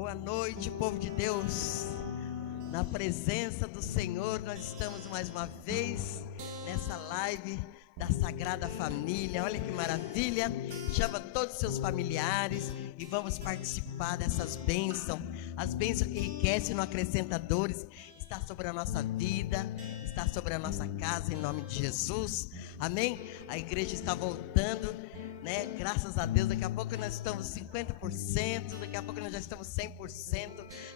Boa noite, povo de Deus. Na presença do Senhor, nós estamos mais uma vez nessa live da Sagrada Família. Olha que maravilha. Chama todos os seus familiares e vamos participar dessas bênçãos. As bênçãos que enriquecem e não acrescentam dores. Está sobre a nossa vida, está sobre a nossa casa, em nome de Jesus. Amém? A igreja está voltando, né? Graças a Deus. Daqui a pouco nós estamos 50%, daqui a pouco nós já estamos 100%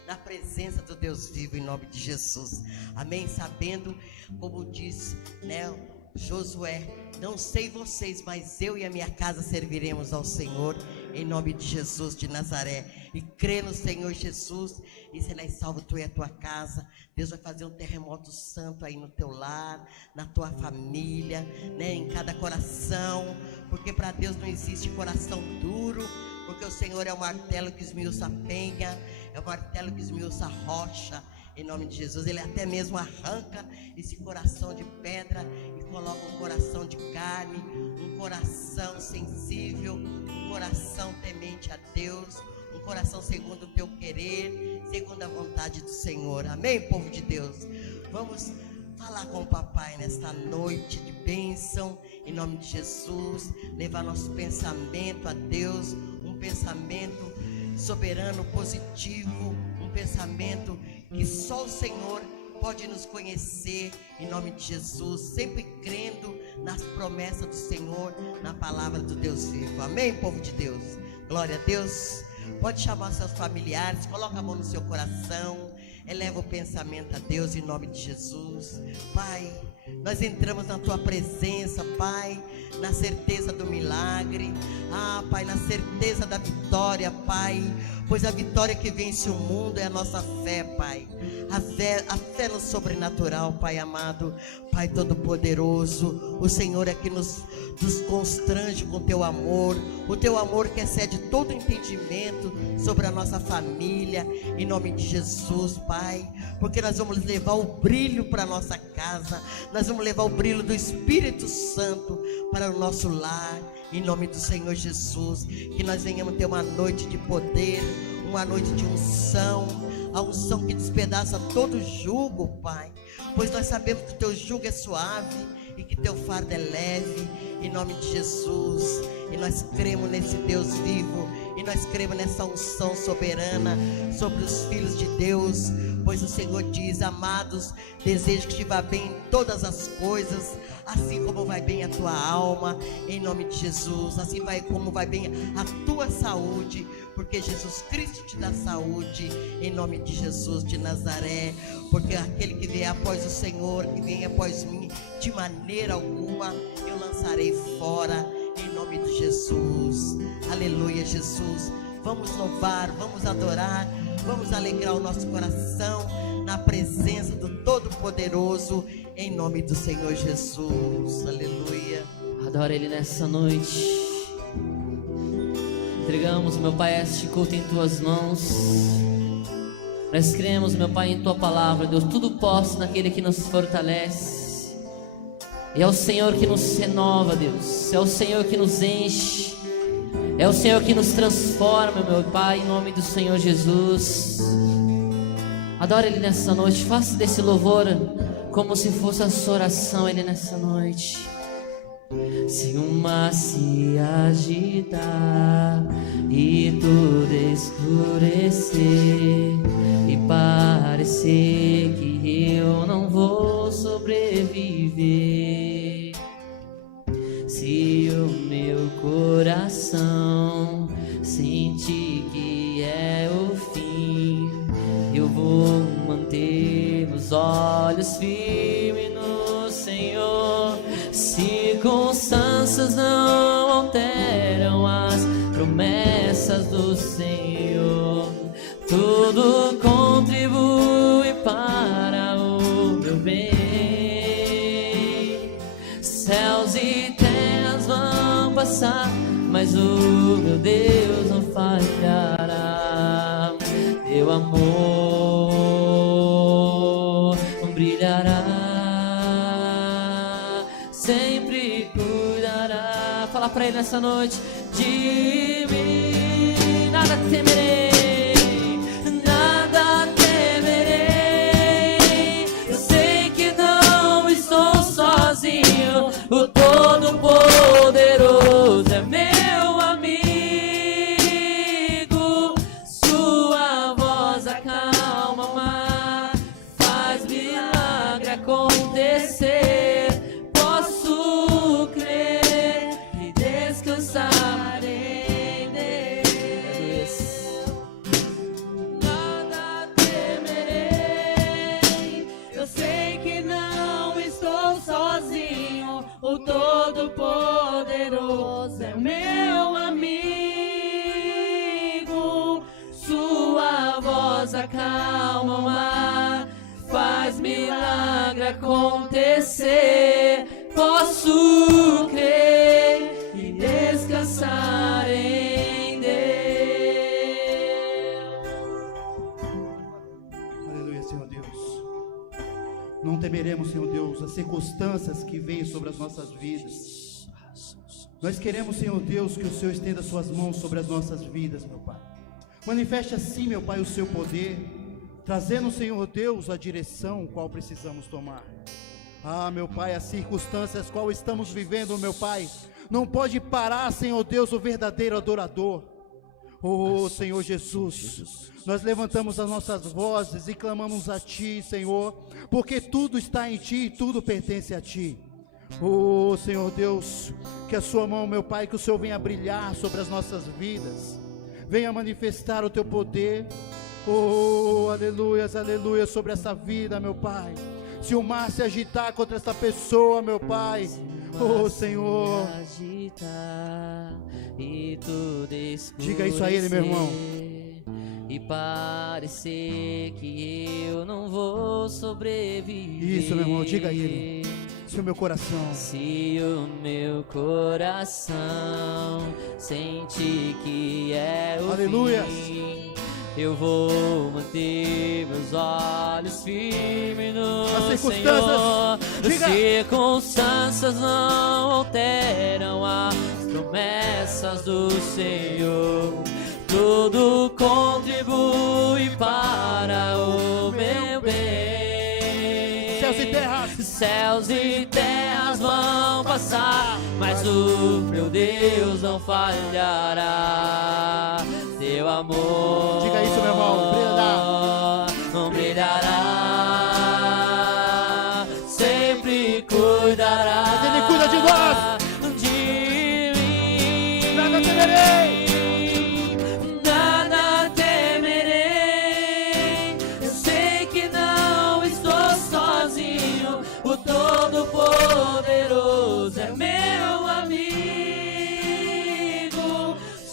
na presença do Deus vivo, em nome de Jesus. Amém? Sabendo, como diz, né, Josué: não sei vocês, mas eu e a minha casa serviremos ao Senhor, em nome de Jesus de Nazaré. E crê no Senhor Jesus e serás salvo tu e a tua casa. Deus vai fazer um terremoto santo aí no teu lar, na tua família, né, em cada coração, porque para Deus não existe coração duro, porque o Senhor é o martelo que esmiuça a penha, é o martelo que esmiuça a rocha, em nome de Jesus. Ele até mesmo arranca esse coração de pedra e coloca um coração de carne, um coração sensível, um coração temente a Deus, um coração segundo o teu querer, segundo a vontade do Senhor. Amém, povo de Deus? Vamos falar com o papai nesta noite de bênção, em nome de Jesus. Levar nosso pensamento a Deus, um pensamento soberano, positivo, um pensamento que só o Senhor pode nos conhecer, em nome de Jesus, sempre crendo nas promessas do Senhor, na palavra do Deus vivo. Amém, povo de Deus? Glória a Deus. Pode chamar seus familiares, coloca a mão no seu coração, eleva o pensamento a Deus, em nome de Jesus. Pai, nós entramos na tua presença, Pai, na certeza do milagre, Pai, na certeza da vitória, Pai, pois a vitória que vence o mundo é a nossa fé, Pai. A fé no sobrenatural, Pai amado, Pai todo-poderoso. O Senhor é que nos constrange com o teu amor, o teu amor que excede todo entendimento sobre a nossa família, em nome de Jesus, Pai, porque nós vamos levar o brilho para a nossa casa, nós vamos levar o brilho do Espírito Santo para o nosso lar, em nome do Senhor Jesus. Que nós venhamos ter uma noite de poder, uma noite de unção, a unção que despedaça todo jugo, Pai, pois nós sabemos que o teu jugo é suave e que teu fardo é leve, em nome de Jesus. E nós cremos nesse Deus vivo, e nós cremos nessa unção soberana sobre os filhos de Deus, pois o Senhor diz: amados, desejo que te vá bem em todas as coisas, assim como vai bem a tua alma, em nome de Jesus. Assim vai como vai bem a tua saúde, porque Jesus Cristo te dá saúde, em nome de Jesus de Nazaré. Porque aquele que vier após o Senhor, que vem após mim, de maneira alguma eu lançarei fora, em nome de Jesus. Aleluia, Jesus. Vamos louvar, vamos adorar, vamos alegrar o nosso coração na presença do Todo-Poderoso, em nome do Senhor Jesus. Aleluia. Adora Ele nessa noite. Entregamos, meu Pai, este culto em Tuas mãos. Nós cremos, meu Pai, em Tua palavra, Deus. Tudo posso naquele que nos fortalece. E é o Senhor que nos renova, Deus. É o Senhor que nos enche. É o Senhor que nos transforma, meu Pai, em nome do Senhor Jesus. Adore Ele nessa noite. Faça desse louvor como se fosse a sua oração, Ele nessa noite. Se o mar se agitar e tudo escurecer e parecer que eu não vou sobreviver, se o meu coração sentir que é o fim, eu vou manter os olhos firmes no Senhor. Circunstâncias não alteram as promessas do Senhor. Tudo contribui para o meu bem. Céus e terras vão passar, mas o meu Deus não falhará. Teu amor brilhará, sempre cuidará. Fala pra Ele nessa noite: de mim nada temerei, o Todo-Poderoso é meu amigo. Sua voz acalma o mar, faz milagre acontecer. Posso crer e descansar em Deus. Aleluia, Senhor Deus. Não temeremos, Senhor Deus, as circunstâncias que vêm sobre as nossas vidas. Nós queremos, Senhor Deus, que o Senhor estenda suas mãos sobre as nossas vidas, meu Pai. Manifeste assim, meu Pai, o seu poder, trazendo, Senhor Deus, a direção qual precisamos tomar. Ah, meu Pai, as circunstâncias qual estamos vivendo, meu Pai, não pode parar, Senhor Deus, o verdadeiro adorador. Oh, Senhor Jesus, nós levantamos as nossas vozes e clamamos a Ti, Senhor, porque tudo está em Ti e tudo pertence a Ti. Oh, Senhor Deus, que a sua mão, meu Pai, que o Senhor venha brilhar sobre as nossas vidas, venha manifestar o Teu poder. Oh, aleluias, aleluia, sobre essa vida, meu Pai. Se o mar se agitar contra essa pessoa, meu Pai, oh Senhor, e tudo diga isso a Ele, meu irmão. E parecer que eu não vou sobreviver. Isso, meu irmão, diga a Ele. Se o meu coração, se o meu coração sente que é o fim, eu vou manter meus olhos firmes no Senhor. As circunstâncias não alteram as promessas do Senhor. Tudo contribui para o meu bem. Céus e terras vão passar, mas o meu Deus não falhará. Teu amor, diga isso, meu irmão, brilhará, sempre cuidará. Mas Ele cuida de nós. De mim, nada temerei. Nada temerei. Eu sei que não estou sozinho. O Todo-Poderoso é meu amigo.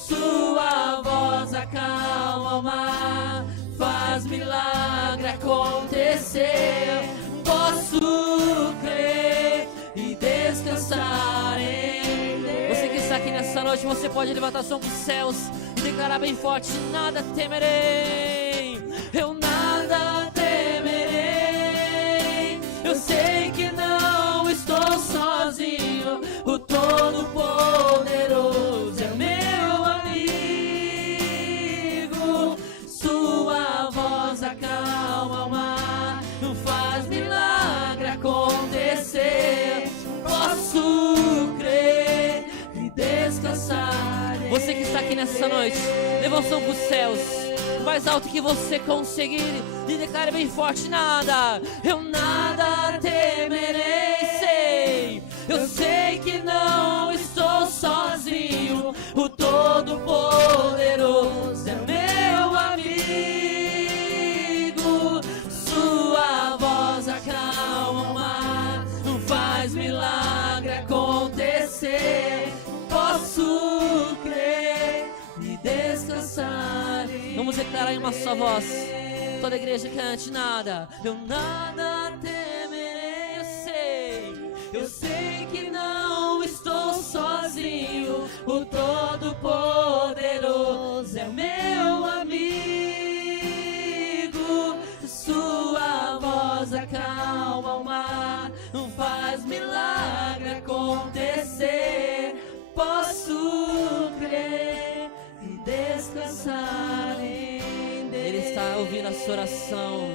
Sua voz acalma o mar, faz milagre acontecer. Posso crer e descansar em Deus. Você que está aqui nessa noite, você pode levantar sua mão para os céus e declarar bem forte: nada temerei, eu nada temerei. Eu sei que não estou sozinho. O Todo-Poderoso é meu amigo. Sua voz acalma o mar, faz milagre acontecer. Posso crer e descansar. Você que está aqui nessa noite, levanta para os céus, mais alto que você conseguir, e declare bem forte: nada, eu nada temerei. Sei, eu sei que não estou sozinho. O Todo-Poderoso é meu amigo. Sua voz acalma o mar, faz milagre acontecer. Posso crer e descansar. Vamos declarar em uma só voz. Toda a igreja cante: nada, eu nada temerei. Eu sei que não estou sozinho. O Todo-Poderoso é meu amigo. Sua voz acalma o mar, faz milagre acontecer. Posso crer e descansar em Deus. Ele está ouvindo a sua oração.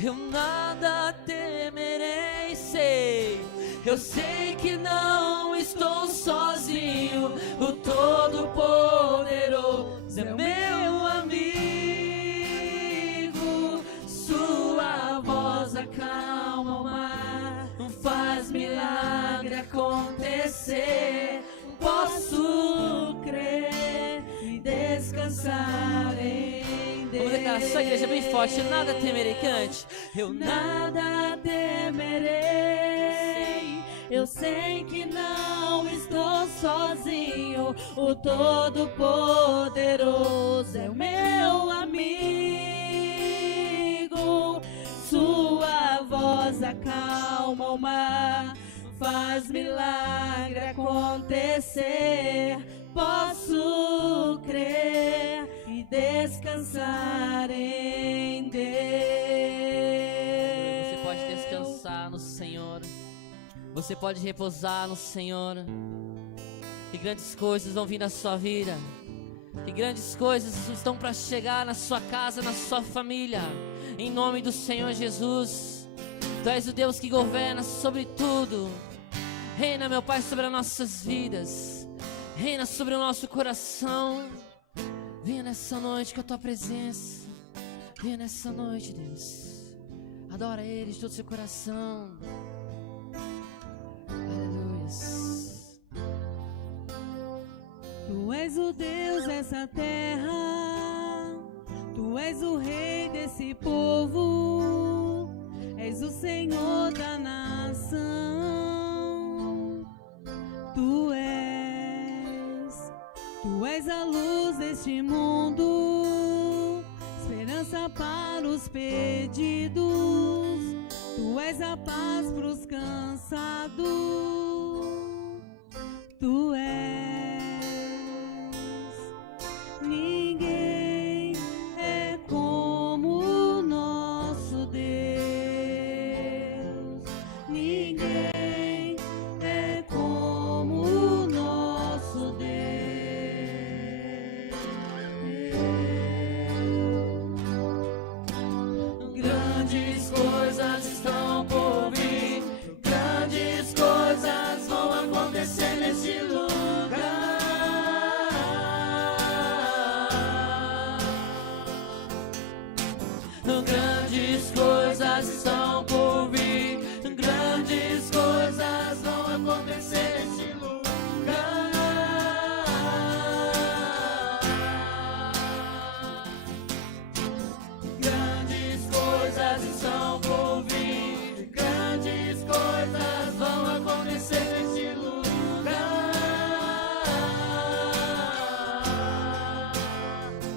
Eu nada temerei, sei. Eu sei que não estou sozinho. O Todo-Poderoso é meu amigo. Sua voz acalma o mar, faz milagre acontecer. Posso crer e descansar em Deus. Vamos declarar sua igreja bem forte: nada temerei, cante. Eu nada temerei. Eu sei que não estou sozinho, o Todo-Poderoso é o meu amigo. Sua voz acalma o mar, faz milagre acontecer. Posso crer e descansar em Deus. Você pode descansar no Senhor. Você pode repousar no Senhor. Que grandes coisas vão vir na sua vida. Que grandes coisas estão para chegar na sua casa, na sua família. Em nome do Senhor Jesus. Tu és o Deus que governa sobre tudo. Reina, meu Pai, sobre as nossas vidas. Reina sobre o nosso coração. Venha nessa noite com a Tua presença. Venha nessa noite, Deus. Adora Ele de todo o seu coração. Aleluias. Tu és o Deus dessa terra, Tu és o Rei desse povo, és o Senhor da nação. Tu és a luz deste mundo, esperança para os perdidos. Tu és a paz para os cansados. Tu és. Ninguém é como o nosso Deus. Ninguém é como o nosso Deus. Grandes coisas estão por vir. Grandes coisas vão acontecer nesse lugar. Grandes coisas estão por vir. Grandes coisas vão acontecer nesse lugar. Grandes coisas estão por vir. Grandes coisas vão acontecer nesse lugar.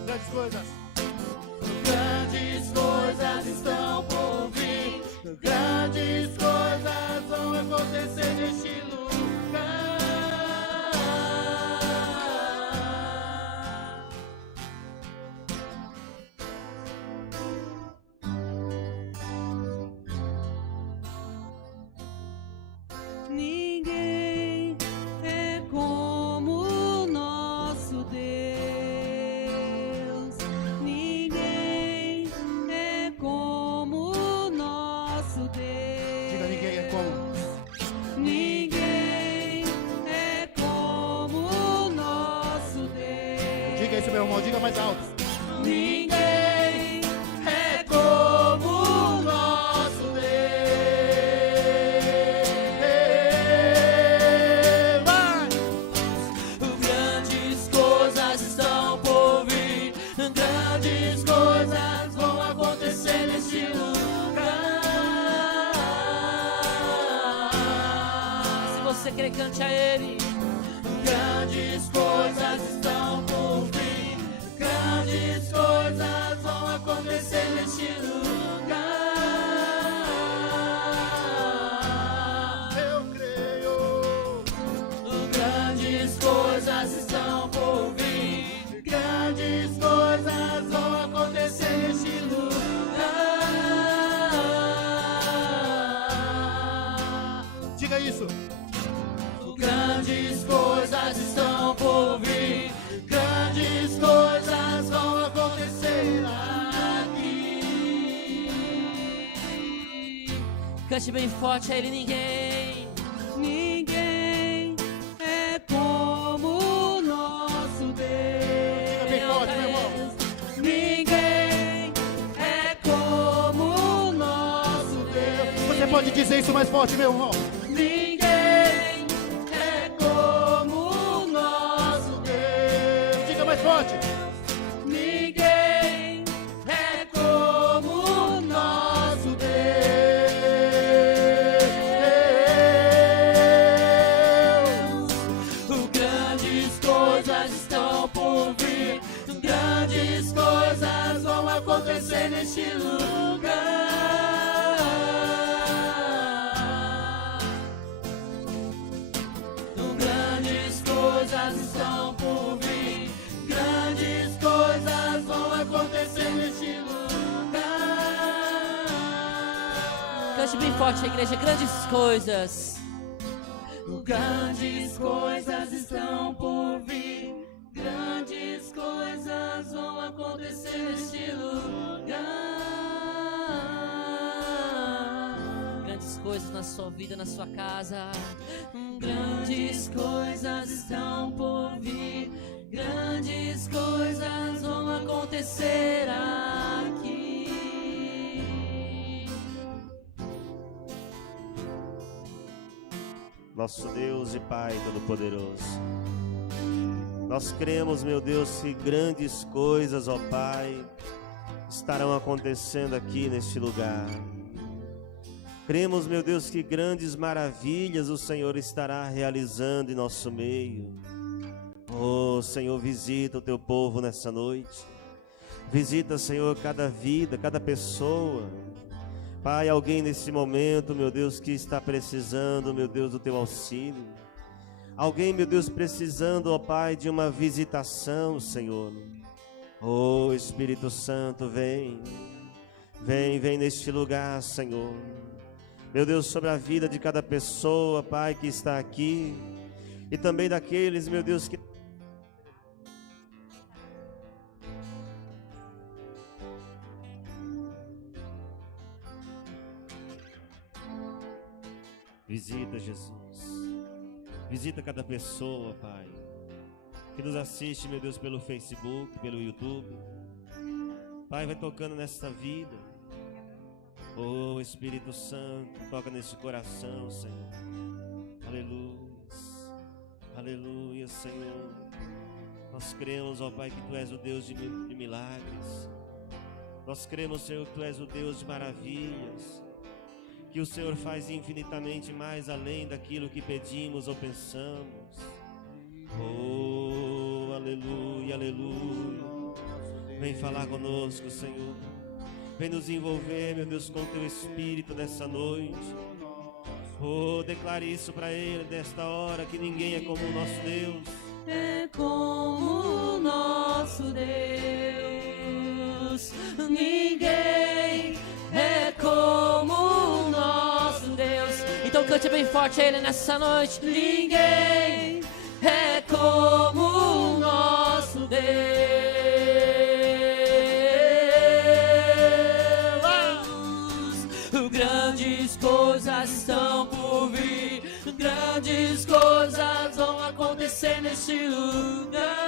Grandes coisas. Grandes coisas estão por vir. Grandes coisas vão acontecer neste lugar. Ninguém é como o nosso Deus. Ninguém é como o nosso Deus. Diga, ninguém é como. Ninguém é como o nosso Deus. Diga isso, meu irmão, diga mais alto. Ninguém é como o nosso Deus. Vai! Grandes coisas estão por vir. Grandes coisas vão acontecer neste lugar. Se você quer, cante a Ele. Grandes coisas estão por vir. Grandes coisas vão acontecer neste lugar. Eu creio. Grandes coisas estão por vir. Grandes coisas vão acontecer neste lugar. Diga isso. Grandes coisas estão por vir. Grandes coisas vão acontecer aqui. Cante bem forte a Ele. Ninguém é como o nosso Deus. Diga bem forte, meu irmão. Ninguém é como o nosso Deus. Você pode dizer isso mais forte, meu irmão. Ninguém é como o nosso Deus. Diga mais forte. Ninguém é como o nosso Deus. Cante bem forte a igreja, grandes coisas. Grandes coisas estão por vir, grandes coisas vão acontecer neste lugar. Grandes coisas na sua vida, na sua casa. Grandes coisas estão por vir, grandes coisas vão acontecer aqui. Nosso Deus e Pai Todo-Poderoso, nós cremos, meu Deus, que grandes coisas, ó Pai, estarão acontecendo aqui neste lugar. Cremos, meu Deus, que grandes maravilhas o Senhor estará realizando em nosso meio. Oh, Senhor, visita o teu povo nessa noite. Visita, Senhor, cada vida, cada pessoa. Pai, alguém nesse momento, meu Deus, que está precisando, meu Deus, do teu auxílio. Alguém, meu Deus, precisando, ó Pai, de uma visitação, Senhor. Oh, Espírito Santo, vem. Vem neste lugar, Senhor. Meu Deus, sobre a vida de cada pessoa, Pai, que está aqui. E também daqueles, meu Deus, que... Visita, Jesus. Visita cada pessoa, Pai, que nos assiste, meu Deus, pelo Facebook, pelo YouTube. Pai, vai tocando nessa vida. Oh, Espírito Santo, toca nesse coração, Senhor. Aleluia. Aleluia, Senhor. Nós cremos, ó Pai, que Tu és o Deus de milagres. Nós cremos, Senhor, que Tu és o Deus de maravilhas, que o Senhor faz infinitamente mais além daquilo que pedimos ou pensamos. Oh, aleluia, aleluia. Vem falar conosco, Senhor. Vem nos envolver, meu Deus, com Teu Espírito nessa noite. Oh, declare isso para Ele nesta hora, que ninguém é como o nosso Deus. É como o nosso Deus, ninguém é como o nosso Deus. Então cante bem forte a Ele nessa noite. Ninguém é como o nosso Deus. Grandes coisas estão por vir, grandes coisas vão acontecer neste lugar.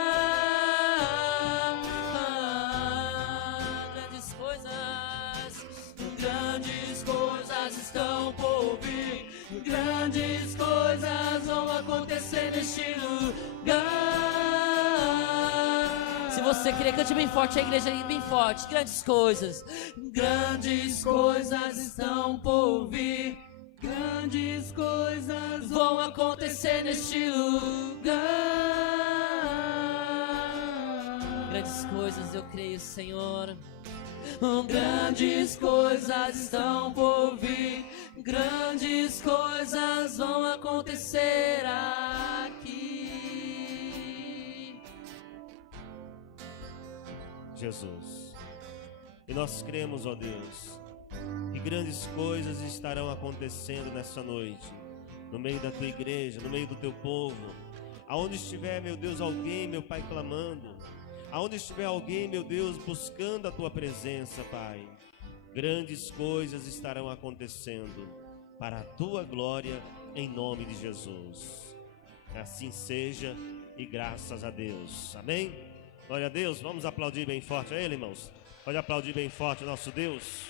Grandes coisas estão por vir, grandes coisas vão acontecer neste lugar. Se você querer, cante bem forte a igreja, bem forte. Grandes coisas. Grandes coisas estão por vir, grandes coisas vão acontecer neste lugar. Grandes coisas eu creio, Senhor. Grandes coisas estão por vir, grandes coisas vão acontecer aqui. Jesus. E nós cremos, ó Deus, que grandes coisas estarão acontecendo nessa noite, no meio da Tua igreja, no meio do Teu povo. Aonde estiver, meu Deus, alguém, meu Pai, clamando, aonde estiver alguém, meu Deus, buscando a Tua presença, Pai, grandes coisas estarão acontecendo para a Tua glória, em nome de Jesus. Assim seja e graças a Deus. Amém? Glória a Deus. Vamos aplaudir bem forte a Ele, irmãos. Pode aplaudir bem forte o nosso Deus.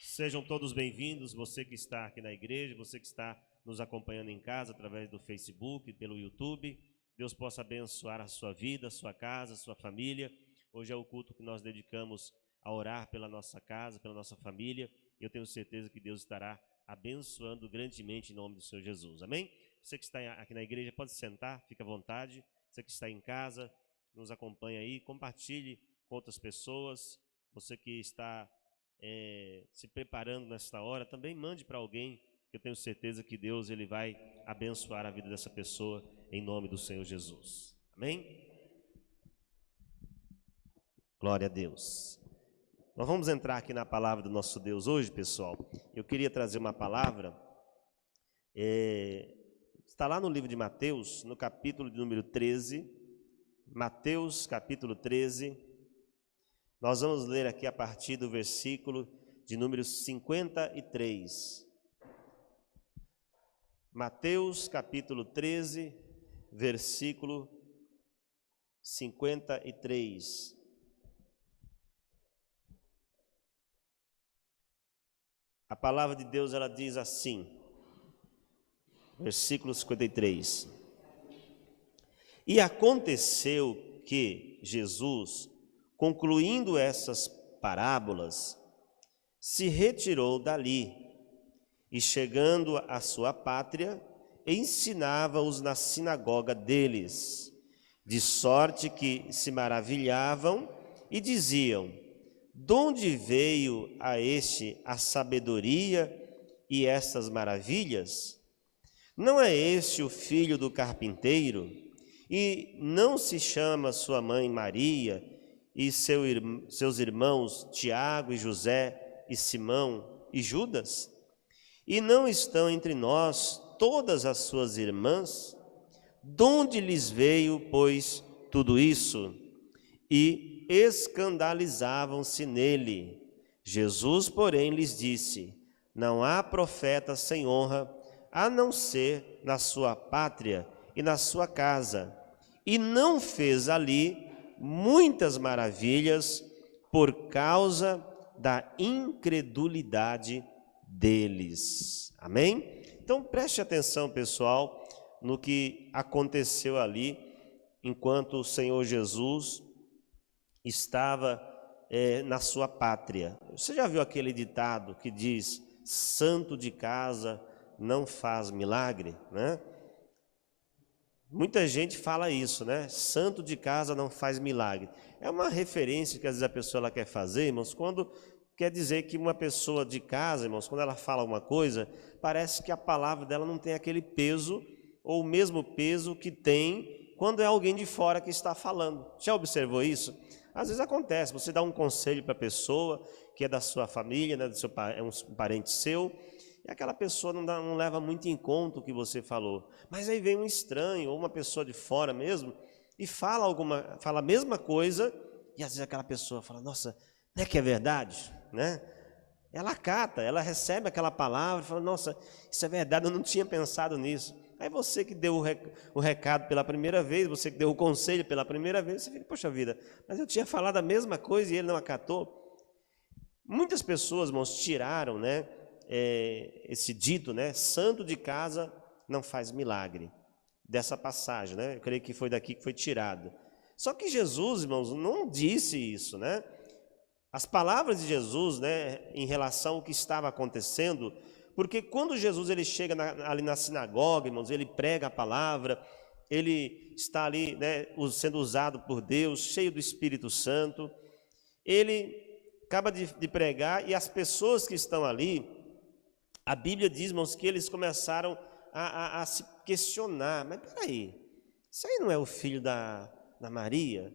Sejam todos bem-vindos, você que está aqui na igreja, você que está nos acompanhando em casa através do Facebook, pelo YouTube. Deus possa abençoar a sua vida, a sua casa, a sua família. Hoje é o culto que nós dedicamos a orar pela nossa casa, pela nossa família. E eu tenho certeza que Deus estará abençoando grandemente em nome do Senhor Jesus. Amém? Você que está aqui na igreja pode sentar, fica à vontade. Você que está em casa, nos acompanha aí, compartilhe com outras pessoas. Você que está se preparando nesta hora, também mande para alguém, que eu tenho certeza que Deus ele vai abençoar a vida dessa pessoa em nome do Senhor Jesus. Amém? Glória a Deus. Nós vamos entrar aqui na palavra do nosso Deus hoje, pessoal. Eu queria trazer uma palavra, está lá no livro de Mateus, no capítulo de número 13, Mateus capítulo 13, nós vamos ler aqui a partir do versículo de número 53. Mateus capítulo 13, versículo 53. A palavra de Deus, ela diz assim, versículo 53. E aconteceu que Jesus, concluindo essas parábolas, se retirou dali e, chegando à sua pátria, ensinava-os na sinagoga deles, de sorte que se maravilhavam e diziam: donde veio a este a sabedoria e estas maravilhas? Não é este o filho do carpinteiro? E não se chama sua mãe Maria e seus irmãos Tiago e José e Simão e Judas? E não estão entre nós todas as suas irmãs? Donde lhes veio, pois, tudo isso? E escandalizavam-se nele. Jesus, porém, lhes disse: não há profeta sem honra, a não ser na sua pátria e na sua casa. E não fez ali muitas maravilhas por causa da incredulidade deles. Amém? Então preste atenção, pessoal, no que aconteceu ali enquanto o Senhor Jesus estava na sua pátria. Você já viu aquele ditado que diz: santo de casa não faz milagre, né? Muita gente fala isso, né? Santo de casa não faz milagre. É uma referência que às vezes a pessoa ela quer fazer, irmãos, quando quer dizer que uma pessoa de casa, irmãos, quando ela fala alguma coisa, parece que a palavra dela não tem aquele peso, ou o mesmo peso que tem quando é alguém de fora que está falando. Já observou isso? Às vezes acontece, você dá um conselho para a pessoa que é da sua família, né, é um parente seu, e aquela pessoa não leva muito em conta o que você falou. Mas aí vem um estranho, ou uma pessoa de fora mesmo, e fala a mesma coisa, e às vezes aquela pessoa fala: nossa, não é que é verdade? Né? Ela acata, ela recebe aquela palavra, fala: nossa, isso é verdade, eu não tinha pensado nisso. Aí você que deu o recado pela primeira vez, você que deu o conselho pela primeira vez, você fica: poxa vida, mas eu tinha falado a mesma coisa e ele não acatou. Muitas pessoas, irmãos, tiraram, né, esse dito, né, santo de casa não faz milagre, dessa passagem, né? Eu creio que foi daqui que foi tirado. Só que Jesus, irmãos, não disse isso, né? As palavras de Jesus, né, em relação ao que estava acontecendo, porque quando Jesus ele chega ali na sinagoga, irmãos, ele prega a palavra, ele está ali, né, sendo usado por Deus, cheio do Espírito Santo, ele acaba de pregar, e as pessoas que estão ali, a Bíblia diz, irmãos, que eles começaram a se questionar: mas peraí, isso aí não é o filho da Maria?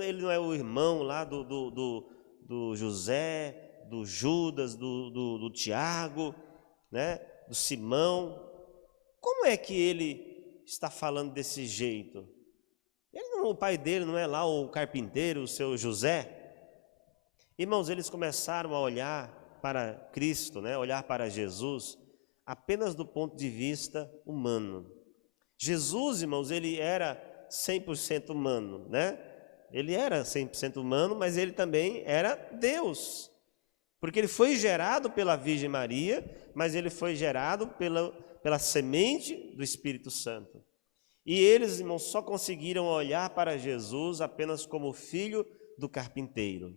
Ele não é o irmão lá do José, do Judas, do Tiago, né, do Simão? Como é que ele está falando desse jeito? O pai dele não é lá o carpinteiro, o seu José? Irmãos, eles começaram a olhar para Cristo, né, olhar para Jesus, apenas do ponto de vista humano. Jesus, irmãos, ele era 100% humano, né? Ele era 100% humano, mas ele também era Deus, porque ele foi gerado pela Virgem Maria, mas ele foi gerado pela semente do Espírito Santo. E eles, irmãos, só conseguiram olhar para Jesus apenas como filho do carpinteiro,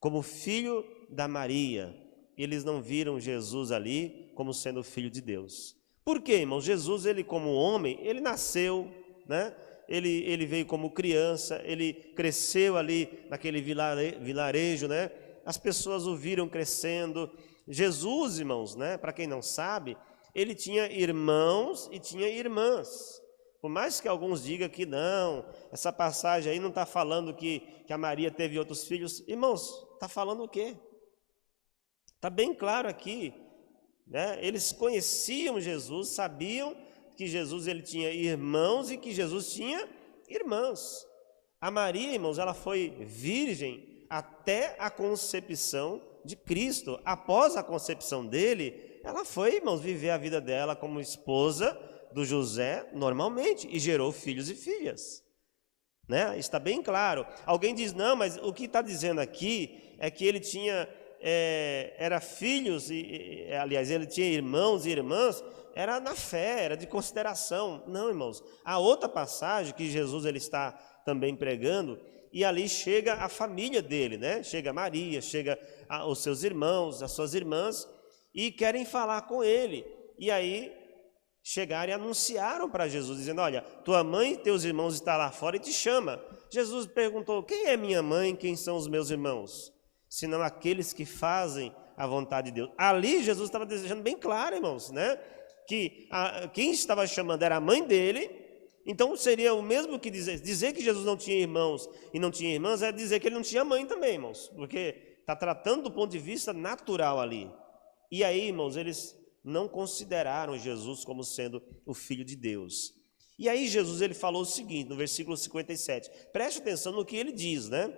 como filho da Maria. Eles não viram Jesus ali como sendo filho de Deus. Por quê, irmãos? Jesus, ele como homem, ele nasceu, né? Ele veio como criança, ele cresceu ali naquele vilarejo, né? As pessoas o viram crescendo. Jesus, irmãos, né? Para quem não sabe, ele tinha irmãos e tinha irmãs. Por mais que alguns digam que não, essa passagem aí não está falando que a Maria teve outros filhos. Irmãos, está falando o quê? Está bem claro aqui, né? Eles conheciam Jesus, sabiam que Jesus ele tinha irmãos e que Jesus tinha irmãs. A Maria, irmãos, ela foi virgem até a concepção de Cristo. Após a concepção dele, ela foi, irmãos, viver a vida dela como esposa do José normalmente e gerou filhos e filhas, né? Está bem claro. Alguém diz, não, mas o que está dizendo aqui é que ele tinha, era filhos, aliás, ele tinha irmãos e irmãs, era na fé, era de consideração. Não, irmãos, há outra passagem que Jesus ele está também pregando, e ali chega a família dele, né? Chega Maria, chega os seus irmãos, as suas irmãs, e querem falar com ele, e aí chegaram e anunciaram para Jesus, dizendo, olha, tua mãe e teus irmãos estão lá fora e te chama. Jesus perguntou, quem é minha mãe, quem são os meus irmãos? Senão aqueles que fazem a vontade de Deus. Ali Jesus estava desejando bem claro, irmãos, né? Que quem estava chamando era a mãe dele. Então seria o mesmo que dizer que Jesus não tinha irmãos e não tinha irmãs, é dizer que ele não tinha mãe também, irmãos, porque está tratando do ponto de vista natural ali. E aí, irmãos, eles não consideraram Jesus como sendo o Filho de Deus. E aí Jesus ele falou o seguinte, no versículo 57, preste atenção no que ele diz, né?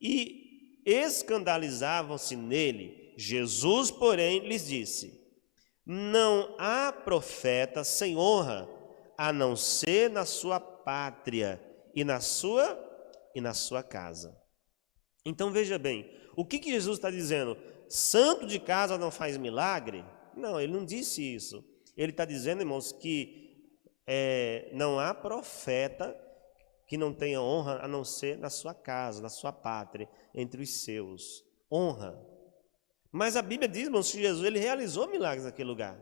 E escandalizavam-se nele. Jesus, porém, lhes disse, não há profeta sem honra, a não ser na sua pátria e na sua casa. Então veja bem, o que Jesus está dizendo? Santo de casa não faz milagre? Não, ele não disse isso. Ele está dizendo, irmãos, que não há profeta que não tenha honra a não ser na sua casa, na sua pátria, entre os seus. Honra. Mas a Bíblia diz, irmãos, que Jesus ele realizou milagres naquele lugar.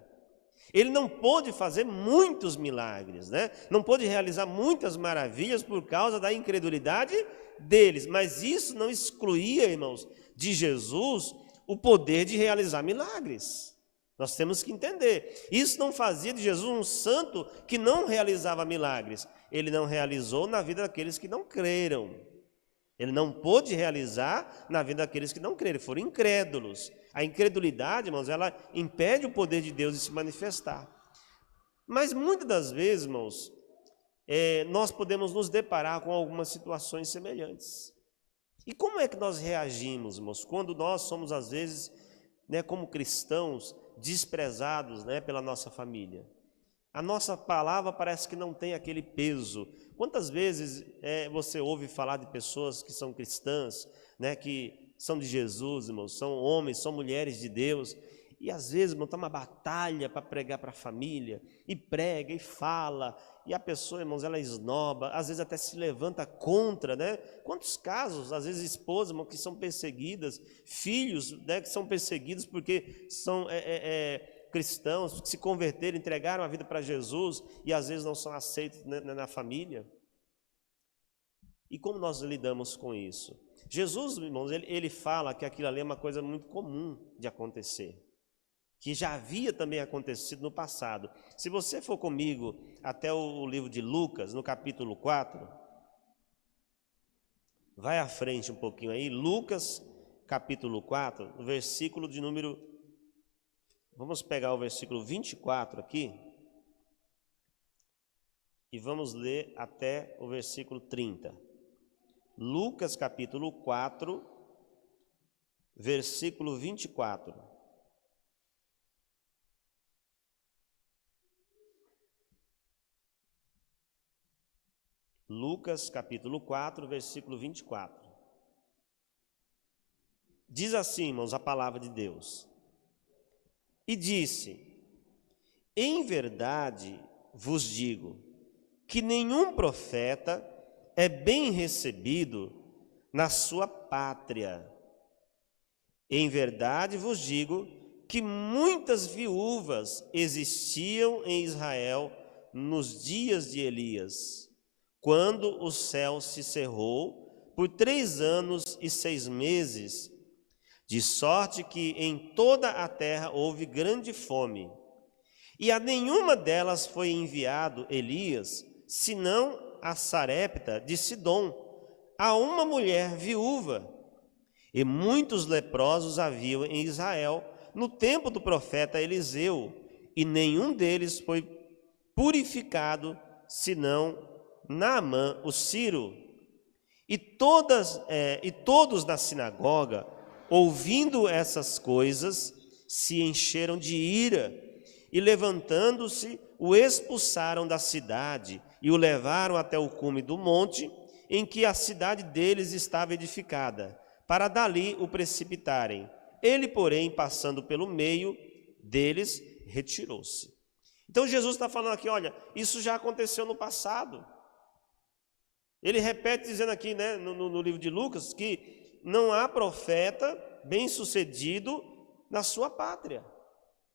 Ele não pôde fazer muitos milagres, né? Não pôde realizar muitas maravilhas por causa da incredulidade deles. Mas isso não excluía, irmãos, de Jesus o poder de realizar milagres. Nós temos que entender. Isso não fazia de Jesus um santo que não realizava milagres. Ele não realizou na vida daqueles que não creram. Ele não pôde realizar na vida daqueles que não creram, foram incrédulos. A incredulidade, irmãos, ela impede o poder de Deus de se manifestar. Mas muitas das vezes, irmãos, nós podemos nos deparar com algumas situações semelhantes. E como é que nós reagimos, irmãos, quando nós somos, às vezes, né, como cristãos, desprezados, né, pela nossa família? A nossa palavra parece que não tem aquele peso. Quantas vezes você ouve falar de pessoas que são cristãs, né, que são de Jesus, irmãos, são homens, são mulheres de Deus, e às vezes, irmão, está uma batalha para pregar para a família, e prega, e fala, e a pessoa, irmãos, ela esnoba, às vezes até se levanta contra, né? Quantos casos, às vezes esposas, irmão, que são perseguidas, filhos, né, que são perseguidos porque são cristãos, que se converteram, entregaram a vida para Jesus, e às vezes não são aceitos, né, na família. E como nós lidamos com isso? Jesus, irmãos, ele fala que aquilo ali é uma coisa muito comum de acontecer, que já havia também acontecido no passado. Se você for comigo até o livro de Lucas, no capítulo 4, vai à frente um pouquinho aí, Lucas, capítulo 4, o versículo de número, vamos pegar o versículo 24 aqui, e vamos ler até o versículo 30. Lucas capítulo 4, versículo 24. Lucas capítulo 4, versículo 24. Diz assim, irmãos, a palavra de Deus. E disse, em verdade vos digo, que nenhum profeta é bem recebido na sua pátria. Em verdade vos digo que muitas viúvas existiam em Israel nos dias de Elias, quando o céu se cerrou por 3 anos e 6 meses, de sorte que em toda a terra houve grande fome. E a nenhuma delas foi enviado Elias, senão a Sarepta de Sidom, a uma mulher viúva. E muitos leprosos haviam em Israel no tempo do profeta Eliseu, e nenhum deles foi purificado, senão Naamã, o sírio. E todos na sinagoga, ouvindo essas coisas, se encheram de ira, e levantando-se, o expulsaram da cidade, e o levaram até o cume do monte, em que a cidade deles estava edificada, para dali o precipitarem. Ele, porém, passando pelo meio deles, retirou-se. Então Jesus está falando aqui, olha, isso já aconteceu no passado. Ele repete dizendo aqui, né, no livro de Lucas, que não há profeta bem-sucedido na sua pátria.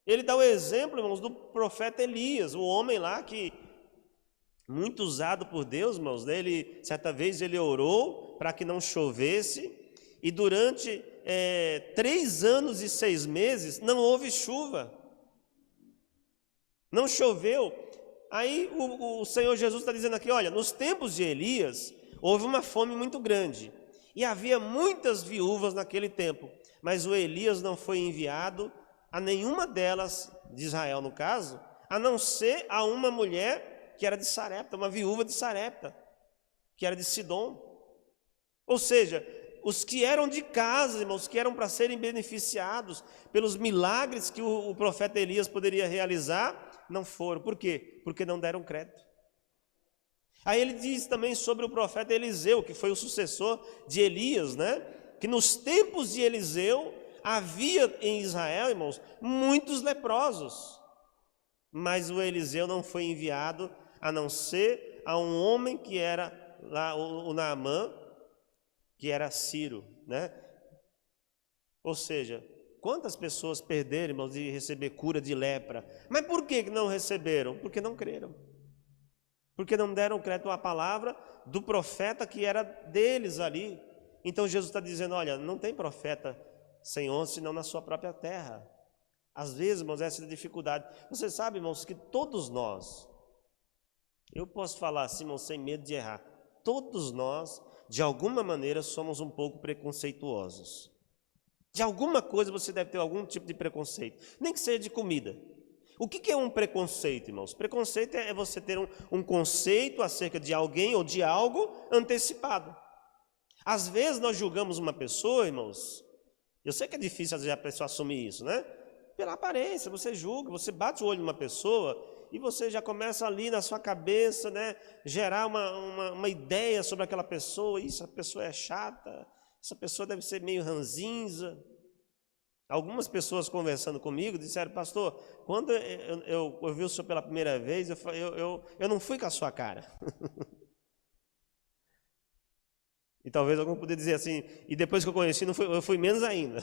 Ele dá o exemplo, irmãos, do profeta Elias, o homem lá que, muito usado por Deus, irmãos, né, certa vez ele orou para que não chovesse, e durante 3 anos e 6 meses não houve chuva. Não choveu. Aí o Senhor Jesus está dizendo aqui, olha, nos tempos de Elias, houve uma fome muito grande, e havia muitas viúvas naquele tempo, mas o Elias não foi enviado a nenhuma delas, de Israel no caso, a não ser a uma mulher que era de Sarepta, uma viúva de Sarepta, que era de Sidom. Ou seja, os que eram de casa, irmãos, que eram para serem beneficiados pelos milagres que o profeta Elias poderia realizar, não foram. Por quê? Porque não deram crédito. Aí ele diz também sobre o profeta Eliseu, que foi o sucessor de Elias, né? Que nos tempos de Eliseu havia em Israel, irmãos, muitos leprosos, mas o Eliseu não foi enviado a não ser a um homem que era lá, o Naamã, que era sírio, né? Ou seja, quantas pessoas perderam, irmãos, de receber cura de lepra? Mas por que não receberam? Porque não creram. Porque não deram crédito à palavra do profeta que era deles ali. Então Jesus está dizendo, olha, não tem profeta sem honra, senão na sua própria terra. Às vezes, irmãos, essa é a dificuldade. Você sabe, irmãos, que todos nós, eu posso falar assim, irmãos, sem medo de errar, todos nós, de alguma maneira, somos um pouco preconceituosos. De alguma coisa você deve ter algum tipo de preconceito, nem que seja de comida. O que é um preconceito, irmãos? Preconceito é você ter um conceito acerca de alguém ou de algo antecipado. Às vezes nós julgamos uma pessoa, irmãos, eu sei que é difícil às vezes a pessoa assumir isso, né? Pela aparência, você julga, você bate o olho numa pessoa e você já começa ali na sua cabeça, né, gerar uma ideia sobre aquela pessoa. Isso, a pessoa é chata, essa pessoa deve ser meio ranzinza. Algumas pessoas conversando comigo disseram, pastor, quando eu vi o senhor pela primeira vez, eu não fui com a sua cara. E talvez algum poderia dizer assim, e depois que eu conheci, eu fui menos ainda.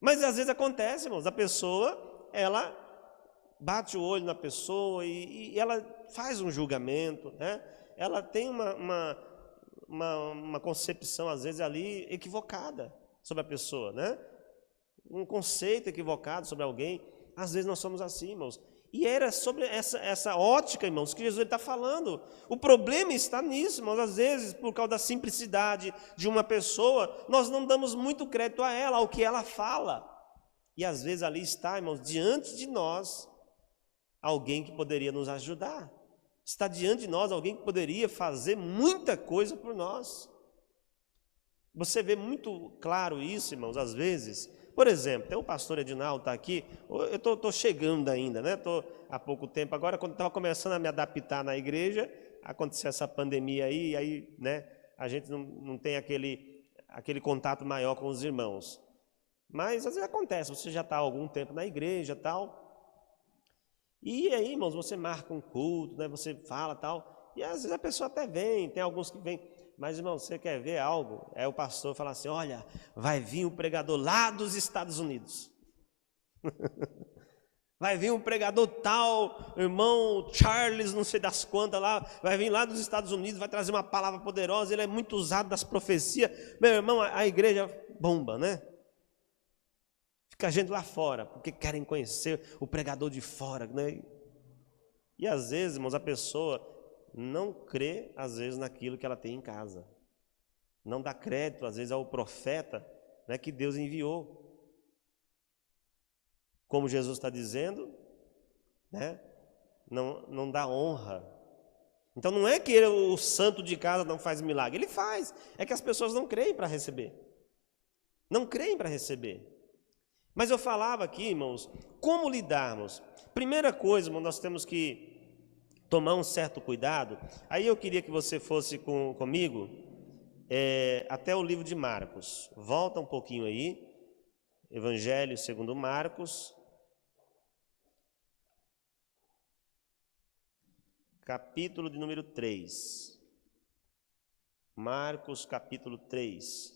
Mas às vezes acontece, irmãos, a pessoa, ela bate o olho na pessoa e ela faz um julgamento, né? Ela tem uma concepção, às vezes, ali equivocada sobre a pessoa, né? Um conceito equivocado sobre alguém. Às vezes nós somos assim, irmãos. E era sobre essa ótica, irmãos, que Jesus está falando. O problema está nisso, irmãos. Às vezes, por causa da simplicidade de uma pessoa, nós não damos muito crédito a ela, ao que ela fala. E às vezes ali está, irmãos, diante de nós, alguém que poderia nos ajudar. Está diante de nós alguém que poderia fazer muita coisa por nós. Você vê muito claro isso, irmãos, às vezes. Por exemplo, tem o pastor Edinaldo, está aqui, eu estou chegando ainda, né? Estou há pouco tempo agora, quando estava começando a me adaptar na igreja, aconteceu essa pandemia aí, e aí, né, a gente não tem aquele contato maior com os irmãos. Mas às vezes acontece, você já está há algum tempo na igreja e tal, e aí, irmãos, você marca um culto, né, você fala tal, e às vezes a pessoa até vem, tem alguns que vêm, mas, irmão, você quer ver algo? É o pastor falar assim, olha, vai vir um pregador lá dos Estados Unidos. Vai vir um pregador tal, irmão Charles, não sei das quantas lá, vai vir lá dos Estados Unidos, vai trazer uma palavra poderosa, ele é muito usado das profecias. Meu irmão, a igreja bomba, né? Fica a gente lá fora, porque querem conhecer o pregador de fora, né? E às vezes, irmãos, a pessoa não crê, às vezes, naquilo que ela tem em casa. Não dá crédito, às vezes, ao profeta, né, que Deus enviou. Como Jesus está dizendo, né, não dá honra. Então não é que o santo de casa não faz milagre, ele faz. É que as pessoas não creem para receber. Não creem para receber. Mas eu falava aqui, irmãos, como lidarmos? Primeira coisa, irmão, nós temos que tomar um certo cuidado. Aí eu queria que você fosse comigo até o livro de Marcos. Volta um pouquinho aí. Evangelho segundo Marcos. Capítulo de número 3. Marcos, capítulo 3.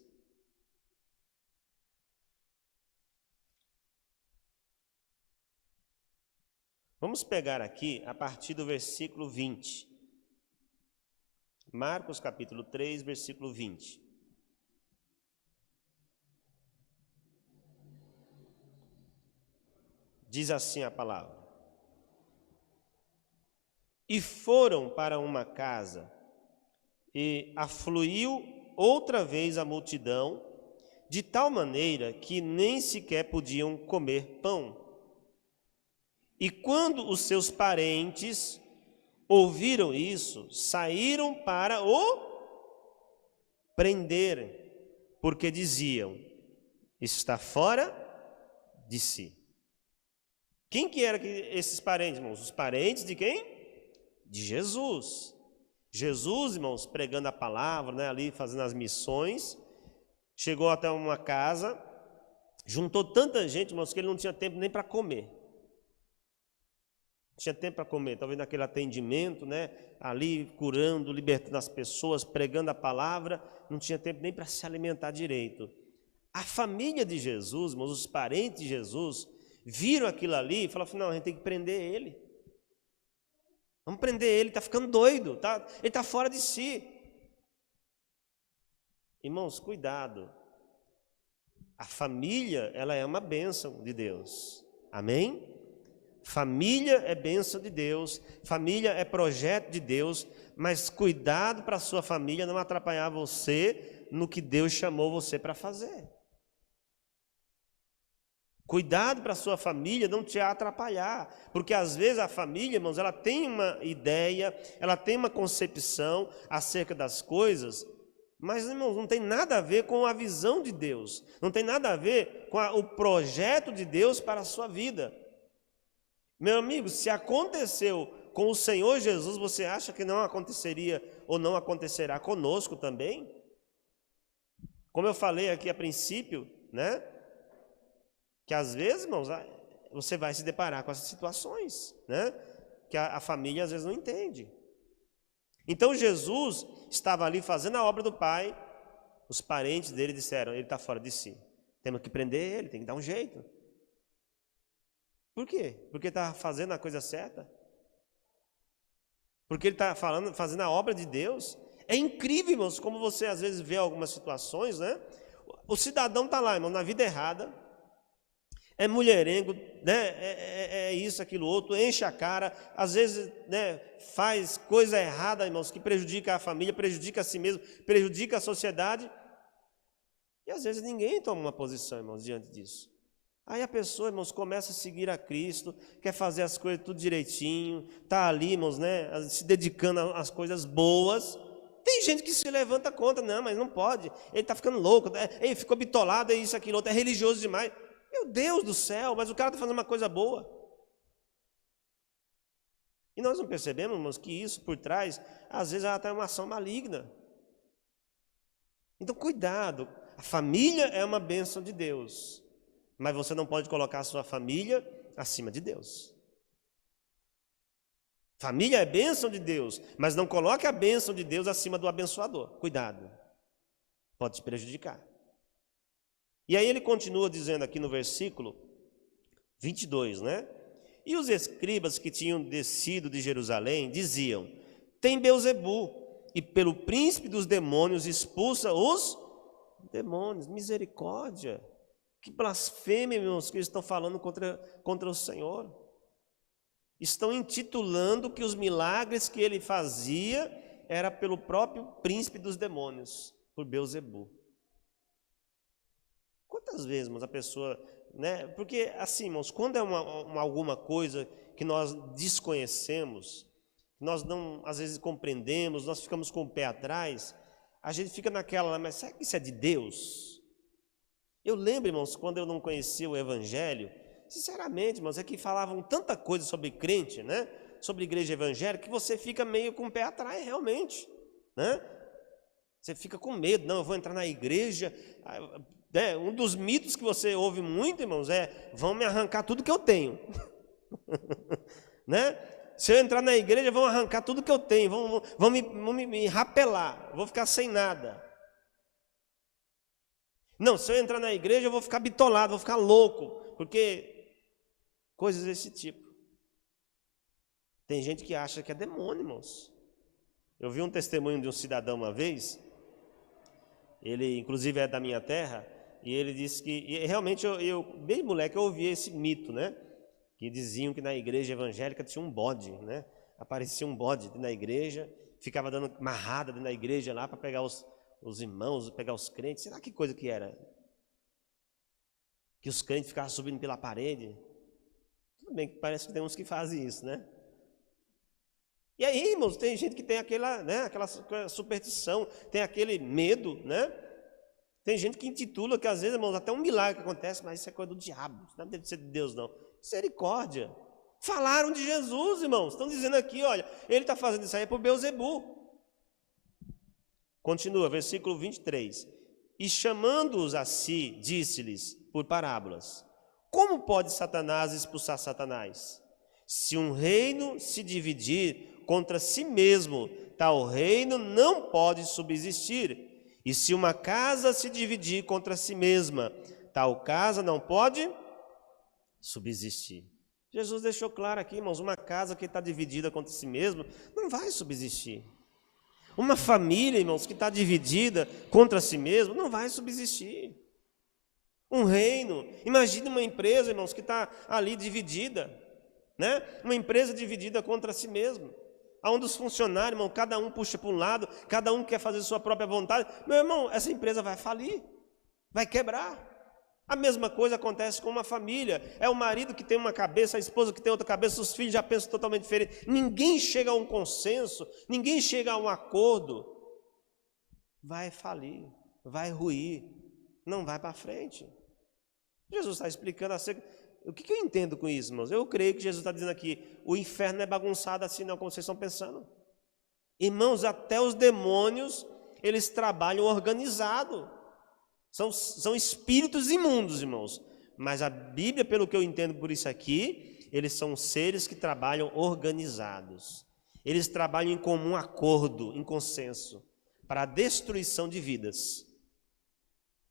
Vamos pegar aqui a partir do versículo 20. Marcos, capítulo 3, versículo 20. Diz assim a palavra: E foram para uma casa, e afluiu outra vez a multidão, de tal maneira que nem sequer podiam comer pão. E quando os seus parentes ouviram isso, saíram para o prender, porque diziam: está fora de si. Quem que eram esses parentes, irmãos? Os parentes de quem? De Jesus. Jesus, irmãos, pregando a palavra, né, ali fazendo as missões, chegou até uma casa, juntou tanta gente, irmãos, que ele não tinha tempo nem para comer. Não tinha tempo para comer, talvez naquele atendimento, né, ali curando, libertando as pessoas, pregando a palavra, não tinha tempo nem para se alimentar direito. A família de Jesus, irmãos, os parentes de Jesus, viram aquilo ali e falaram assim: não, a gente tem que prender ele. Vamos prender ele, está ficando doido, ele está fora de si. Irmãos, cuidado. A família, ela é uma bênção de Deus. Amém? Família é bênção de Deus, família é projeto de Deus, mas cuidado para a sua família não atrapalhar você no que Deus chamou você para fazer. Cuidado para a sua família não te atrapalhar, porque às vezes a família, irmãos, ela tem uma ideia, ela tem uma concepção acerca das coisas, mas, irmãos, não tem nada a ver com a visão de Deus, não tem nada a ver com o projeto de Deus para a sua vida. Meu amigo, se aconteceu com o Senhor Jesus, você acha que não aconteceria ou não acontecerá conosco também? Como eu falei aqui a princípio, né? Que às vezes, irmãos, você vai se deparar com essas situações, né? Que a família às vezes não entende. Então Jesus estava ali fazendo a obra do Pai, os parentes dele disseram: ele está fora de si, temos que prender ele, tem que dar um jeito. Por quê? Porque está fazendo a coisa certa? Porque ele está fazendo a obra de Deus? É incrível, irmãos, como você às vezes vê algumas situações, né? O cidadão está lá, irmão, na vida errada, é mulherengo, né? É isso, aquilo, outro, enche a cara, às vezes, né, faz coisa errada, irmãos, que prejudica a família, prejudica a si mesmo, prejudica a sociedade. E às vezes ninguém toma uma posição, irmãos, diante disso. Aí a pessoa, irmãos, começa a seguir a Cristo, quer fazer as coisas tudo direitinho, está ali, irmãos, né, se dedicando às coisas boas. Tem gente que se levanta contra, não, mas não pode, ele está ficando louco, ele ficou bitolado, é isso, aquilo, outro, é religioso demais. Meu Deus do céu, mas o cara está fazendo uma coisa boa. E nós não percebemos, irmãos, que isso por trás, às vezes ela está uma ação maligna. Então cuidado, a família é uma bênção de Deus, mas você não pode colocar a sua família acima de Deus. Família é bênção de Deus, mas não coloque a bênção de Deus acima do abençoador. Cuidado, pode te prejudicar. E aí ele continua dizendo aqui no versículo 22, né? E os escribas que tinham descido de Jerusalém diziam: tem Beelzebu, e pelo príncipe dos demônios expulsa os demônios. Misericórdia! Que blasfêmia, irmãos, que eles estão falando contra o Senhor. estão intitulando que os milagres que ele fazia era pelo próprio príncipe dos demônios, por Beelzebu. Quantas vezes, irmãos, a pessoa, né? Porque assim, irmãos, quando é alguma coisa que nós desconhecemos, nós não, às vezes, compreendemos, nós ficamos com o pé atrás, a gente fica naquela, mas será que isso é de Deus? Eu lembro, irmãos, quando eu não conhecia o Evangelho, sinceramente, irmãos, é que falavam tanta coisa sobre crente, né? Sobre igreja evangélica, que você fica meio com o pé atrás, realmente, né? Você fica com medo, não, eu vou entrar na igreja. Um dos mitos que você ouve muito, irmãos, vão me arrancar tudo que eu tenho. Né? Se eu entrar na igreja, vão arrancar tudo que eu tenho, vão me rapelar, vou ficar sem nada. Não, se eu entrar na igreja, eu vou ficar bitolado, vou ficar louco, porque coisas desse tipo. Tem gente que acha que é demônio, irmãos. Eu vi um testemunho de um cidadão uma vez, ele inclusive é da minha terra, e ele disse que, e realmente eu bem moleque, eu ouvi esse mito, né? Que diziam que na igreja evangélica tinha um bode, né? Aparecia um bode na igreja, ficava dando marrada na igreja lá para pegar os irmãos, pegar os crentes. Será que coisa que era? Que os crentes ficavam subindo pela parede? Tudo bem que parece que tem uns que fazem isso, né? E aí, irmãos, tem gente que tem aquela, né, aquela superstição, tem aquele medo, né? Tem gente que intitula que às vezes, irmãos, até um milagre que acontece, mas isso é coisa do diabo, isso não deve ser de Deus, não. Misericórdia. Falaram de Jesus, irmãos. Estão dizendo aqui, olha, ele está fazendo isso aí por Beelzebu. Continua, versículo 23. E chamando-os a si, disse-lhes por parábolas: como pode Satanás expulsar Satanás? Se um reino se dividir contra si mesmo, tal reino não pode subsistir. E se uma casa se dividir contra si mesma, tal casa não pode subsistir. Jesus deixou claro aqui, irmãos, uma casa que está dividida contra si mesma não vai subsistir. Uma família, irmãos, que está dividida contra si mesma não vai subsistir. Um reino, imagine uma empresa, irmãos, que está ali dividida, né? Uma empresa dividida contra si mesma, onde os funcionários, irmão, cada um puxa para um lado, cada um quer fazer sua própria vontade. Meu irmão, essa empresa vai falir, vai quebrar. A mesma coisa acontece com uma família. É o marido que tem uma cabeça, a esposa que tem outra cabeça, os filhos já pensam totalmente diferente. Ninguém chega a um consenso, ninguém chega a um acordo. Vai falir, vai ruir, não vai para frente. Jesus está explicando acerca. O que eu entendo com isso, irmãos? Eu creio que Jesus está dizendo aqui, o inferno não é bagunçado assim não, como vocês estão pensando. Irmãos, até os demônios, eles trabalham organizado. São espíritos imundos, irmãos. Mas a Bíblia, pelo que eu entendo por isso aqui, eles são seres que trabalham organizados. Eles trabalham em comum acordo, em consenso, para a destruição de vidas.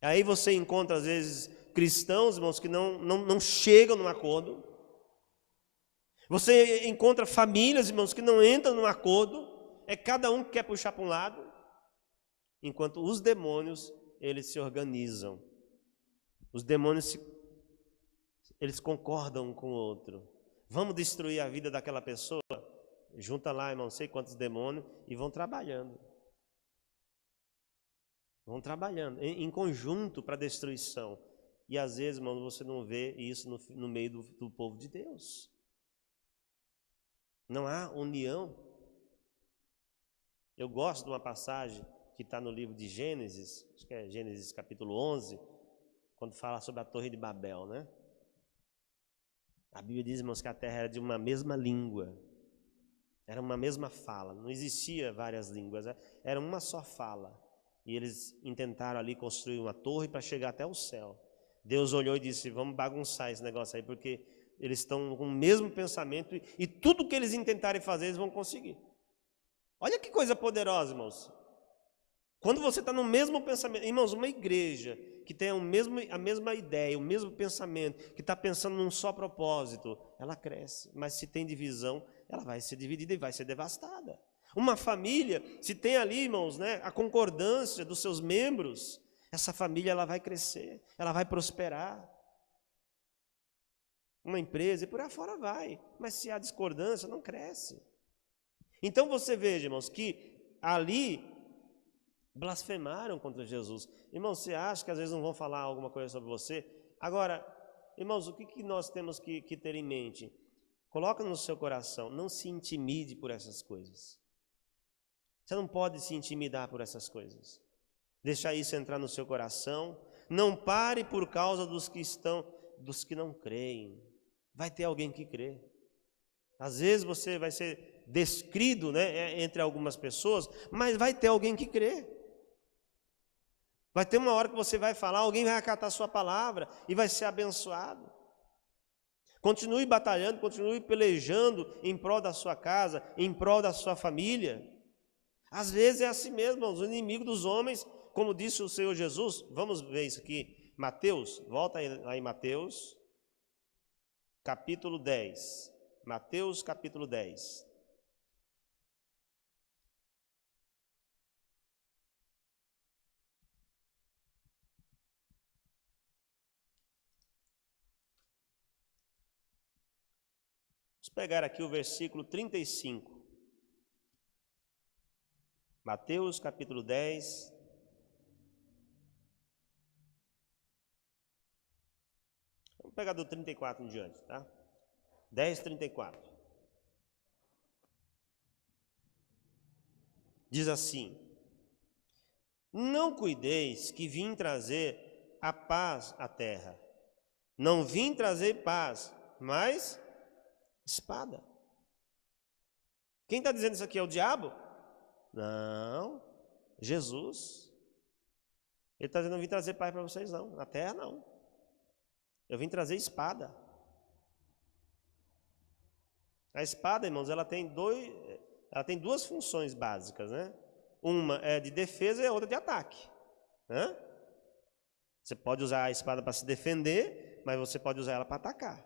Aí você encontra, às vezes, cristãos, irmãos, que não chegam num acordo. Você encontra famílias, irmãos, que não entram num acordo. É cada um que quer puxar para um lado. Enquanto os demônios, eles se organizam. Os demônios, eles concordam um com o outro. Vamos destruir a vida daquela pessoa? Junta lá, irmão, não sei quantos demônios, e vão trabalhando. Vão trabalhando em conjunto para a destruição. E às vezes, irmão, você não vê isso no meio do povo de Deus. Não há união. Eu gosto de uma passagem que está no livro de Gênesis, acho que é Gênesis capítulo 11, quando fala sobre a Torre de Babel, né? A Bíblia diz, irmãos, que a terra era de uma mesma língua, era uma mesma fala, não existia várias línguas, era uma só fala. E eles intentaram ali construir uma torre para chegar até o céu. Deus olhou e disse, vamos bagunçar esse negócio aí, porque eles estão com o mesmo pensamento e tudo que eles intentarem fazer, eles vão conseguir. Olha que coisa poderosa, irmãos. Quando você está no mesmo pensamento, irmãos, uma igreja que tem a mesma ideia, o mesmo pensamento, que está pensando num só propósito, ela cresce. Mas se tem divisão, ela vai ser dividida e vai ser devastada. Uma família, se tem ali, irmãos, né, a concordância dos seus membros, essa família ela vai crescer, ela vai prosperar. uma empresa, e por aí fora vai. Mas se há discordância, não cresce. Então você veja, irmãos, que ali blasfemaram contra Jesus. Irmãos, você acha que às vezes não vão falar alguma coisa sobre você? Agora, irmãos, o que nós temos que ter em mente? Coloca no seu coração, não se intimide por essas coisas. Você não pode se intimidar por essas coisas. Deixar isso entrar no seu coração. Não pare por causa dos que não creem. Vai ter alguém que crê. Às vezes você vai ser descrido, né, entre algumas pessoas, mas vai ter alguém que crê. Vai ter uma hora que você vai falar, alguém vai acatar a sua palavra e vai ser abençoado. Continue batalhando, continue pelejando em prol da sua casa, em prol da sua família. Às vezes é assim mesmo, os inimigos dos homens, como disse o Senhor Jesus. Vamos ver isso aqui, Mateus, volta aí em Mateus, capítulo 10. Mateus, capítulo 10. Vamos pegar aqui o versículo 35. Mateus, capítulo 10. Vamos pegar do 34 em diante, tá? 10, 34. Diz assim: não cuideis que vim trazer a paz à terra. Não vim trazer paz, mas espada. Quem está dizendo isso aqui é o diabo? Não, Jesus. Ele está dizendo: não vim trazer paz para vocês não, na terra não. Eu vim trazer espada. A espada, irmãos, ela tem duas funções básicas, né? Uma é de defesa e a outra de ataque, né? Você pode usar a espada para se defender, mas você pode usar ela para atacar.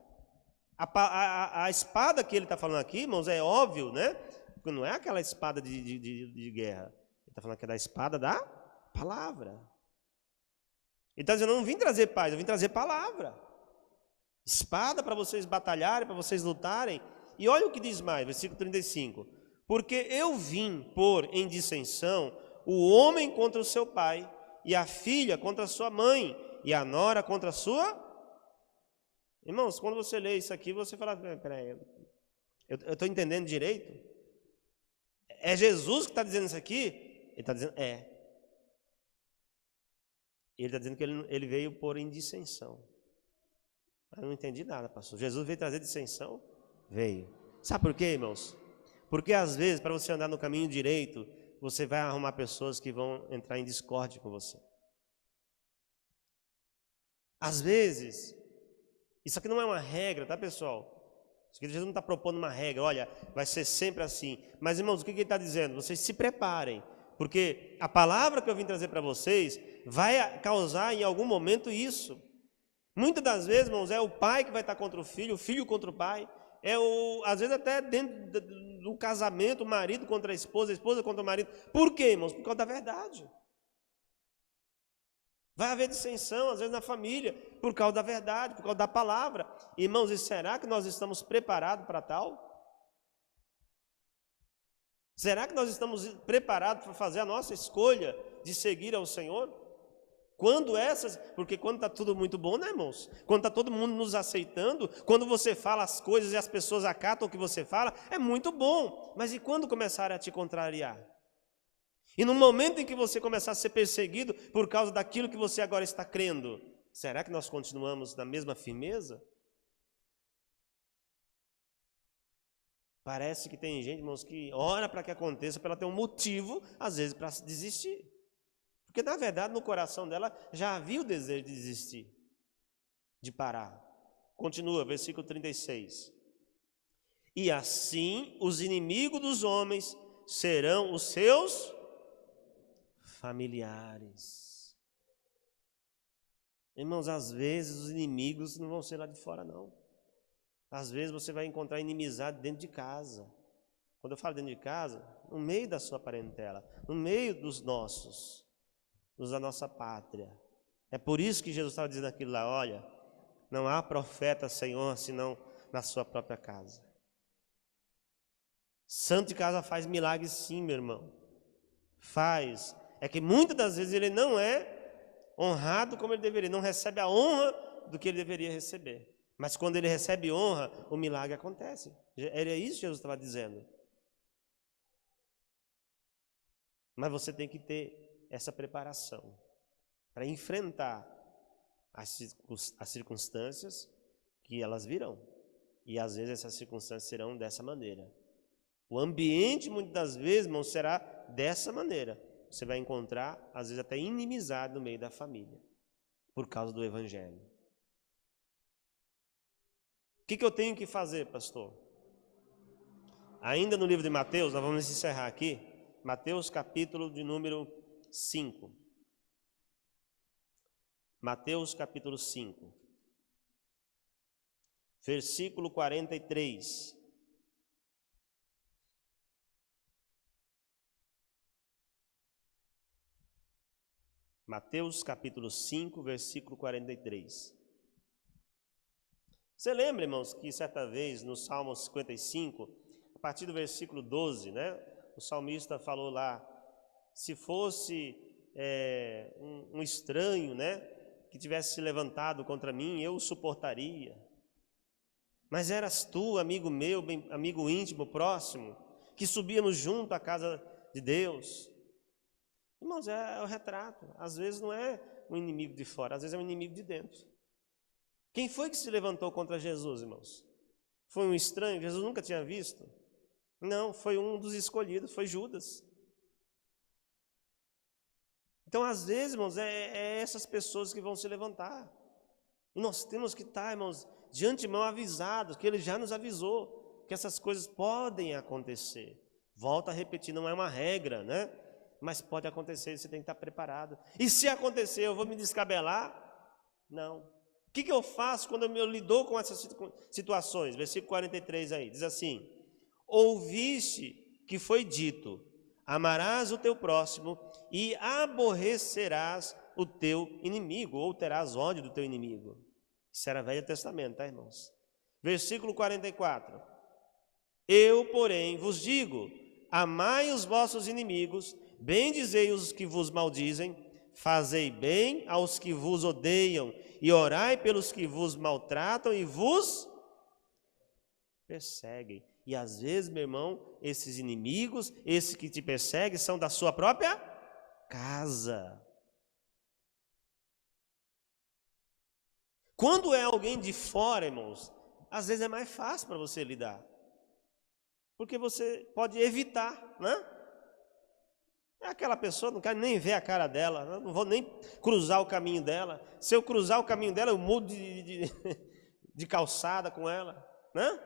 A espada que ele está falando aqui, irmãos, é óbvio, né? Porque não é aquela espada de guerra. Ele está falando aqui da espada da palavra. Ele está dizendo: eu não vim trazer paz, eu vim trazer palavra. Espada para vocês batalharem, para vocês lutarem. E olha o que diz mais, versículo 35. Porque eu vim pôr em dissensão o homem contra o seu pai, e a filha contra a sua mãe, e a nora contra a sua... Irmãos, quando você lê isso aqui, você fala: peraí, eu estou entendendo direito? É Jesus que está dizendo isso aqui? Ele está dizendo, é. Ele está dizendo que ele veio pôr em dissensão. Eu não entendi nada, pastor. Jesus veio trazer dissensão? Veio. Sabe por quê, irmãos? Porque às vezes, para você andar no caminho direito, você vai arrumar pessoas que vão entrar em discórdia com você. Às vezes, isso aqui não é uma regra, tá, pessoal? Isso aqui Jesus não está propondo uma regra, olha, vai ser sempre assim. Mas, irmãos, o que ele está dizendo? Vocês se preparem, porque a palavra que eu vim trazer para vocês vai causar em algum momento isso. Muitas das vezes, irmãos, é o pai que vai estar contra o filho contra o pai. Às vezes até dentro do casamento, o marido contra a esposa contra o marido. Por quê, irmãos? Por causa da verdade. Vai haver dissensão, às vezes, na família, por causa da verdade, por causa da palavra. Irmãos, e será que nós estamos preparados para tal? Será que nós estamos preparados para fazer a nossa escolha de seguir ao Senhor? Porque quando está tudo muito bom, né, irmãos? Quando está todo mundo nos aceitando, quando você fala as coisas e as pessoas acatam o que você fala, é muito bom. Mas e quando começarem a te contrariar? E no momento em que você começar a ser perseguido por causa daquilo que você agora está crendo, será que nós continuamos na mesma firmeza? Parece que tem gente, irmãos, que ora para que aconteça, para ela ter um motivo, às vezes, para desistir. Porque, na verdade, no coração dela já havia o desejo de desistir, de parar. Continua, versículo 36. E assim os inimigos dos homens serão os seus familiares. Irmãos, às vezes os inimigos não vão ser lá de fora, não. Às vezes você vai encontrar inimizade dentro de casa. Quando eu falo dentro de casa, no meio da sua parentela, no meio dos nossos, da nossa pátria. É por isso que Jesus estava dizendo aquilo lá: olha, não há profeta sem honra senão na sua própria casa. Santo de casa faz milagres sim, meu irmão. Faz. É que muitas das vezes ele não é honrado como ele deveria, não recebe a honra do que ele deveria receber. Mas quando ele recebe honra, o milagre acontece. Era isso que Jesus estava dizendo. Mas você tem que ter essa preparação para enfrentar as circunstâncias que elas virão. E às vezes essas circunstâncias serão dessa maneira. O ambiente, muitas das vezes, irmão, será dessa maneira. Você vai encontrar, às vezes, até inimizade no meio da família, por causa do Evangelho. O que eu tenho que fazer, pastor? Ainda no livro de Mateus, nós vamos encerrar aqui, Mateus capítulo de número 5. Mateus capítulo 5, versículo 43. Mateus capítulo 5, versículo 43. Você lembra, irmãos, que certa vez no Salmo 55, a partir do versículo 12, né? O salmista falou lá, se fosse um estranho, né, que tivesse se levantado contra mim, eu o suportaria. Mas eras tu, amigo meu, amigo íntimo, próximo, que subíamos junto à casa de Deus. Irmãos, é o retrato. Às vezes não é um inimigo de fora, às vezes é um inimigo de dentro. Quem foi que se levantou contra Jesus, irmãos? Foi um estranho que Jesus nunca tinha visto? Não, foi um dos escolhidos, foi Judas. Então, às vezes, irmãos, é essas pessoas que vão se levantar. E nós temos que estar, irmãos, de antemão avisados, que Ele já nos avisou, que essas coisas podem acontecer. Volto a repetir, não é uma regra, né? Mas pode acontecer, você tem que estar preparado. E se acontecer, eu vou me descabelar? Não. O que eu faço quando eu lido com essas situações? Versículo 43 aí, diz assim: ouviste que foi dito, amarás o teu próximo e aborrecerás o teu inimigo, ou terás ódio do teu inimigo. Isso era Velho Testamento, tá, irmãos? Versículo 44. Eu, porém, vos digo, amai os vossos inimigos, bendizei os que vos maldizem, fazei bem aos que vos odeiam, e orai pelos que vos maltratam e vos perseguem. E às vezes, meu irmão, esses inimigos, esses que te perseguem, são da sua própria casa. Quando é alguém de fora, irmãos, às vezes é mais fácil para você lidar. Porque você pode evitar, né? É aquela pessoa, não quero nem ver a cara dela, não vou nem cruzar o caminho dela. Se eu cruzar o caminho dela, eu mudo de calçada com ela, né?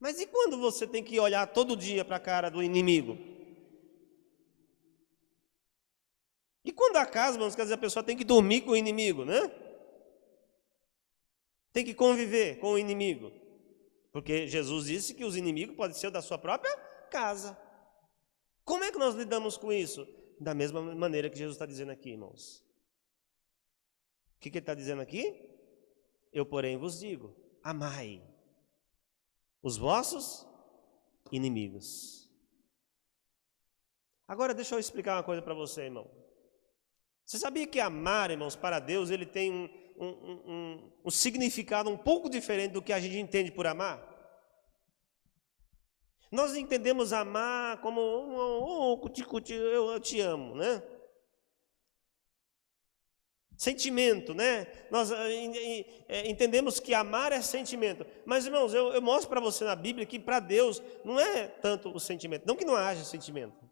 Mas e quando você tem que olhar todo dia para a cara do inimigo? E quando a casa, irmãos, quer dizer, a pessoa tem que dormir com o inimigo, né? Tem que conviver com o inimigo. Porque Jesus disse que os inimigos podem ser da sua própria casa. Como é que nós lidamos com isso? Da mesma maneira que Jesus está dizendo aqui, irmãos. O que ele está dizendo aqui? Eu, porém, vos digo, amai os vossos inimigos. Agora deixa eu explicar uma coisa para você, irmão. Você sabia que amar, irmãos, para Deus, ele tem um significado um pouco diferente do que a gente entende por amar? Nós entendemos amar como eu te amo, né? Sentimento, né? Nós entendemos que amar é sentimento. Mas, irmãos, eu mostro para você na Bíblia que para Deus não é tanto o sentimento. Não que não haja sentimento.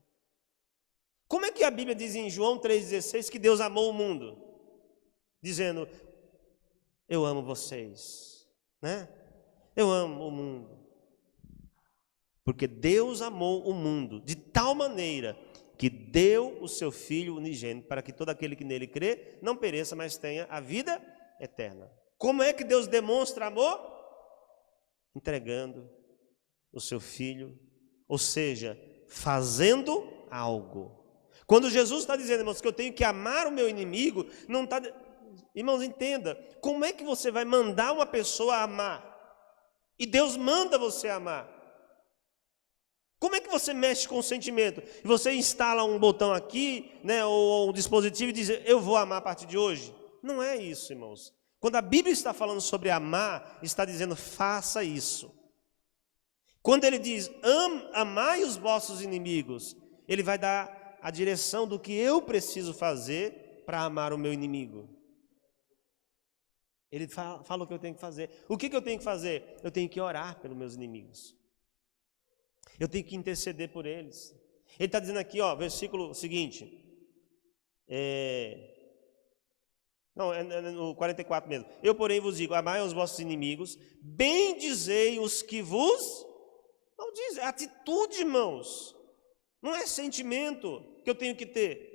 Como é que a Bíblia diz em João 3,16 que Deus amou o mundo? Dizendo, eu amo vocês, né? Eu amo o mundo. Porque Deus amou o mundo de tal maneira que deu o seu Filho unigênito para que todo aquele que nele crê não pereça, mas tenha a vida eterna. Como é que Deus demonstra amor? Entregando o seu Filho, ou seja, fazendo algo. Quando Jesus está dizendo, irmãos, que eu tenho que amar o meu inimigo, não está Irmãos, entenda, como é que você vai mandar uma pessoa a amar? E Deus manda você amar. Como é que você mexe com o sentimento? Você instala um botão aqui, né, ou um dispositivo e diz, eu vou amar a partir de hoje? Não é isso, irmãos. Quando a Bíblia está falando sobre amar, está dizendo, faça isso. Quando ele diz, amai os vossos inimigos, ele vai dar a direção do que eu preciso fazer para amar o meu inimigo. Ele fala o que eu tenho que fazer. O que eu tenho que fazer? Eu tenho que orar pelos meus inimigos. Eu tenho que interceder por eles. Ele está dizendo aqui, ó, versículo seguinte. Não, é no 44 mesmo. Eu, porém, vos digo, amai os vossos inimigos, bendizei os que vos maldizem. É atitude, irmãos. Não é sentimento que eu tenho que ter.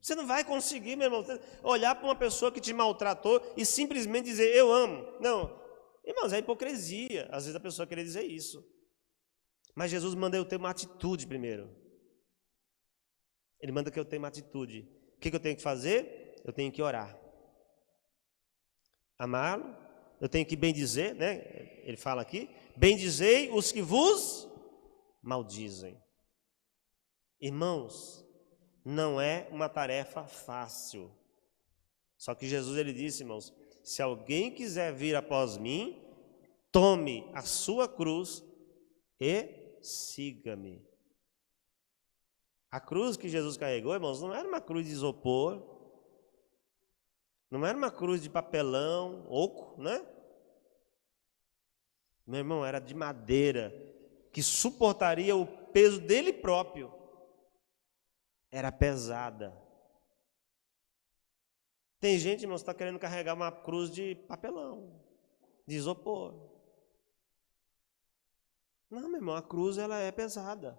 Você não vai conseguir, meu irmão, olhar para uma pessoa que te maltratou e simplesmente dizer, eu amo. Não, irmãos, é hipocrisia. Às vezes a pessoa querer dizer isso. Mas Jesus manda eu ter uma atitude primeiro. Ele manda que eu tenha uma atitude. O que eu tenho que fazer? Eu tenho que orar. Amá-lo, eu tenho que bendizer, né? Ele fala aqui, bendizei os que vos maldizem. Irmãos, não é uma tarefa fácil. Só que Jesus, ele disse, irmãos, se alguém quiser vir após mim, tome a sua cruz e siga-me. A cruz que Jesus carregou, irmãos, não era uma cruz de isopor, não era uma cruz de papelão, oco, né? Meu irmão, era de madeira, que suportaria o peso dele próprio. Era pesada. Tem gente, irmãos, que está querendo carregar uma cruz de papelão, de isopor. Não, meu irmão, a cruz ela é pesada.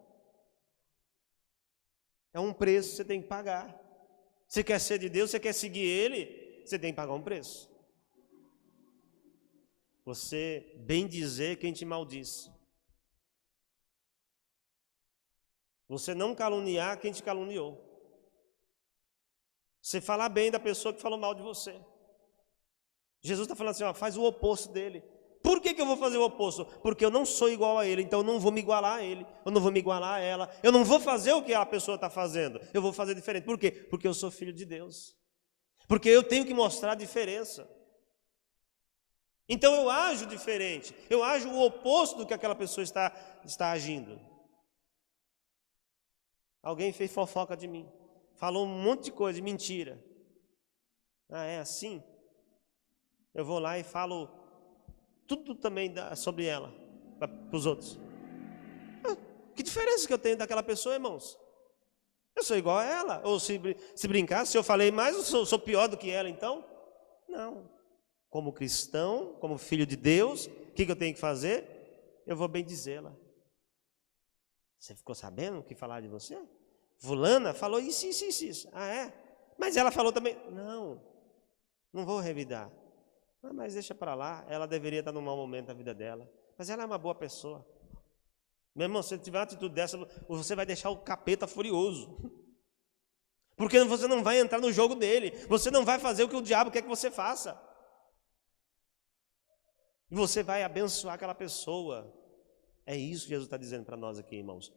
É um preço que você tem que pagar. Você quer ser de Deus, você quer seguir Ele, você tem que pagar um preço. Você bem dizer quem te maldisse. Você não caluniar quem te caluniou. Você falar bem da pessoa que falou mal de você. Jesus está falando assim, ó, faz o oposto dele. Por que eu vou fazer o oposto? Porque eu não sou igual a ele, então eu não vou me igualar a ele, eu não vou me igualar a ela, eu não vou fazer o que a pessoa está fazendo, eu vou fazer diferente. Por quê? Porque eu sou filho de Deus. Porque eu tenho que mostrar a diferença. Então eu ajo diferente, eu ajo o oposto do que aquela pessoa está agindo. Alguém fez fofoca de mim, falou um monte de coisa, mentira. Ah, é assim? Eu vou lá e falo tudo também sobre ela, para os outros. Que diferença que eu tenho daquela pessoa, irmãos? Eu sou igual a ela. Ou se brincar, se eu falei mais, eu sou pior do que ela, então? Não. Como cristão, como filho de Deus, o que eu tenho que fazer? Eu vou bem dizê-la. Você ficou sabendo o que falaram de você? Fulana falou isso. Ah, é? Mas ela falou também. Não vou revidar. Ah, mas deixa para lá, ela deveria estar num mau momento da vida dela. Mas ela é uma boa pessoa. Meu irmão, se tiver uma atitude dessa, você vai deixar o capeta furioso. Porque você não vai entrar no jogo dele. Você não vai fazer o que o diabo quer que você faça. E você vai abençoar aquela pessoa. É isso que Jesus está dizendo para nós aqui, irmãos.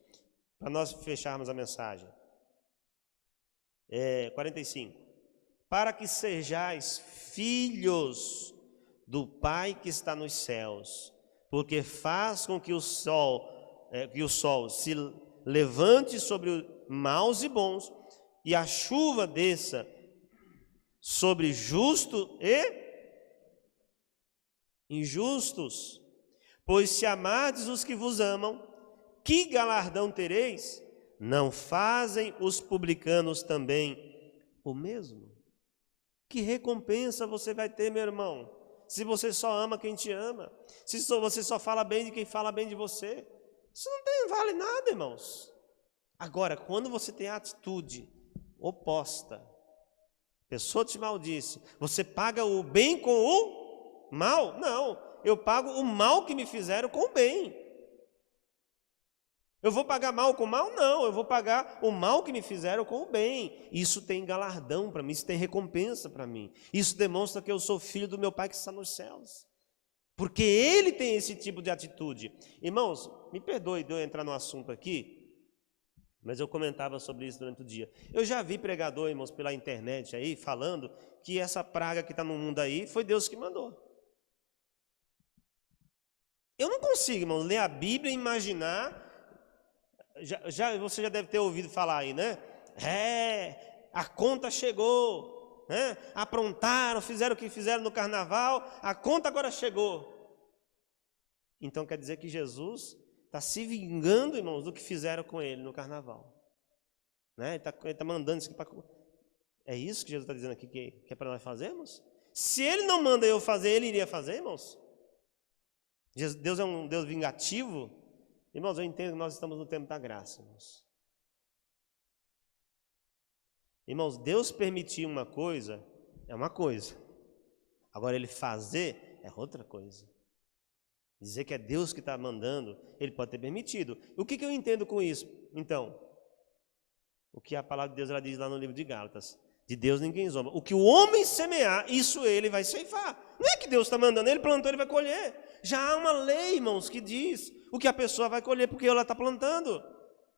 Para nós fecharmos a mensagem. 45. Para que sejais filhos do Pai que está nos céus, porque faz com que o sol se levante sobre maus e bons, e a chuva desça sobre justos e injustos. Pois se amardes os que vos amam, que galardão tereis? Não fazem os publicanos também o mesmo? Que recompensa você vai ter, meu irmão, se você só ama quem te ama, se você só fala bem de quem fala bem de você? Isso não vale nada, irmãos. Agora, quando você tem a atitude oposta, a pessoa te maldisse, você paga o bem com o mal? Não, eu pago o mal que me fizeram com o bem. Eu vou pagar mal com mal? Não, eu vou pagar o mal que me fizeram com o bem. Isso tem galardão para mim, isso tem recompensa para mim. Isso demonstra que eu sou filho do meu Pai que está nos céus. Porque Ele tem esse tipo de atitude. Irmãos, me perdoe de eu entrar no assunto aqui, mas eu comentava sobre isso durante o dia. Eu já vi pregador, irmãos, pela internet aí, falando que essa praga que está no mundo aí, foi Deus que mandou. Eu não consigo, irmãos, ler a Bíblia e imaginar... Você já deve ter ouvido falar aí, né? A conta chegou, né? Aprontaram, fizeram o que fizeram no carnaval, a conta agora chegou. Então quer dizer que Jesus está se vingando, irmãos, do que fizeram com ele no carnaval, né? Ele tá mandando isso aqui para... É isso que Jesus está dizendo aqui que é para nós fazermos? Se ele não manda eu fazer, ele iria fazer, irmãos? Deus é um Deus vingativo? Irmãos, eu entendo que nós estamos no tempo da graça, irmãos. Irmãos, Deus permitir uma coisa é uma coisa. Agora, Ele fazer é outra coisa. Dizer que é Deus que está mandando, Ele pode ter permitido. O que eu entendo com isso? Então, o que a palavra de Deus ela diz lá no livro de Gálatas. De Deus ninguém zomba. O que o homem semear, isso ele vai ceifar. Não é que Deus está mandando, Ele plantou, Ele vai colher. Já há uma lei, irmãos, que diz o que a pessoa vai colher porque ela está plantando.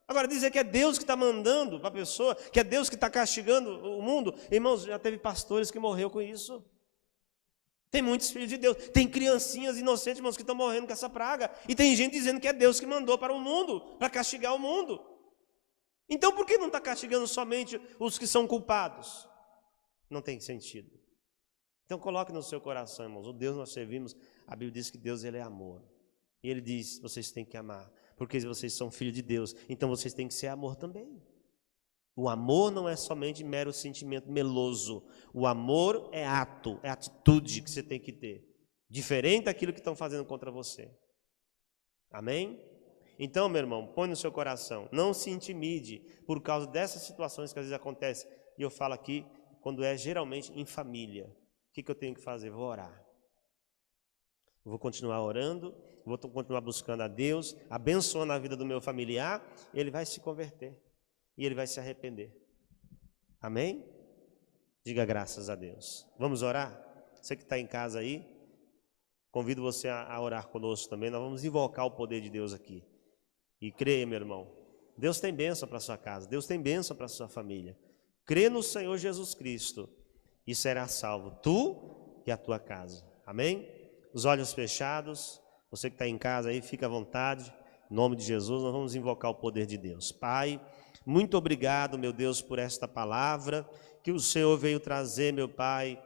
Agora, dizer que é Deus que está mandando para a pessoa, que é Deus que está castigando o mundo, irmãos, já teve pastores que morreram com isso. Tem muitos filhos de Deus, tem criancinhas inocentes, irmãos, que estão morrendo com essa praga. E tem gente dizendo que é Deus que mandou para o mundo, para castigar o mundo. Então, por que não está castigando somente os que são culpados? Não tem sentido. Então, coloque no seu coração, irmãos, o Deus nós servimos, a Bíblia diz que Deus ele é amor. E Ele diz, vocês têm que amar, porque vocês são filhos de Deus, então vocês têm que ser amor também. O amor não é somente mero sentimento meloso. O amor é ato, é atitude que você tem que ter. Diferente daquilo que estão fazendo contra você. Amém? Então, meu irmão, põe no seu coração, não se intimide por causa dessas situações que às vezes acontecem. E eu falo aqui, quando é geralmente em família. O que eu tenho que fazer? Vou orar. Vou continuar orando, vou continuar buscando a Deus, abençoando a vida do meu familiar, ele vai se converter e ele vai se arrepender. Amém? Diga graças a Deus. Vamos orar? Você que está em casa aí, convido você a orar conosco também. Nós vamos invocar o poder de Deus aqui. E creia, meu irmão, Deus tem bênção para a sua casa, Deus tem bênção para a sua família. Crê no Senhor Jesus Cristo e será salvo, tu e a tua casa. Amém? Os olhos fechados, você que está em casa aí, fica à vontade, em nome de Jesus, nós vamos invocar o poder de Deus. Pai, muito obrigado, meu Deus, por esta palavra que o Senhor veio trazer, meu Pai,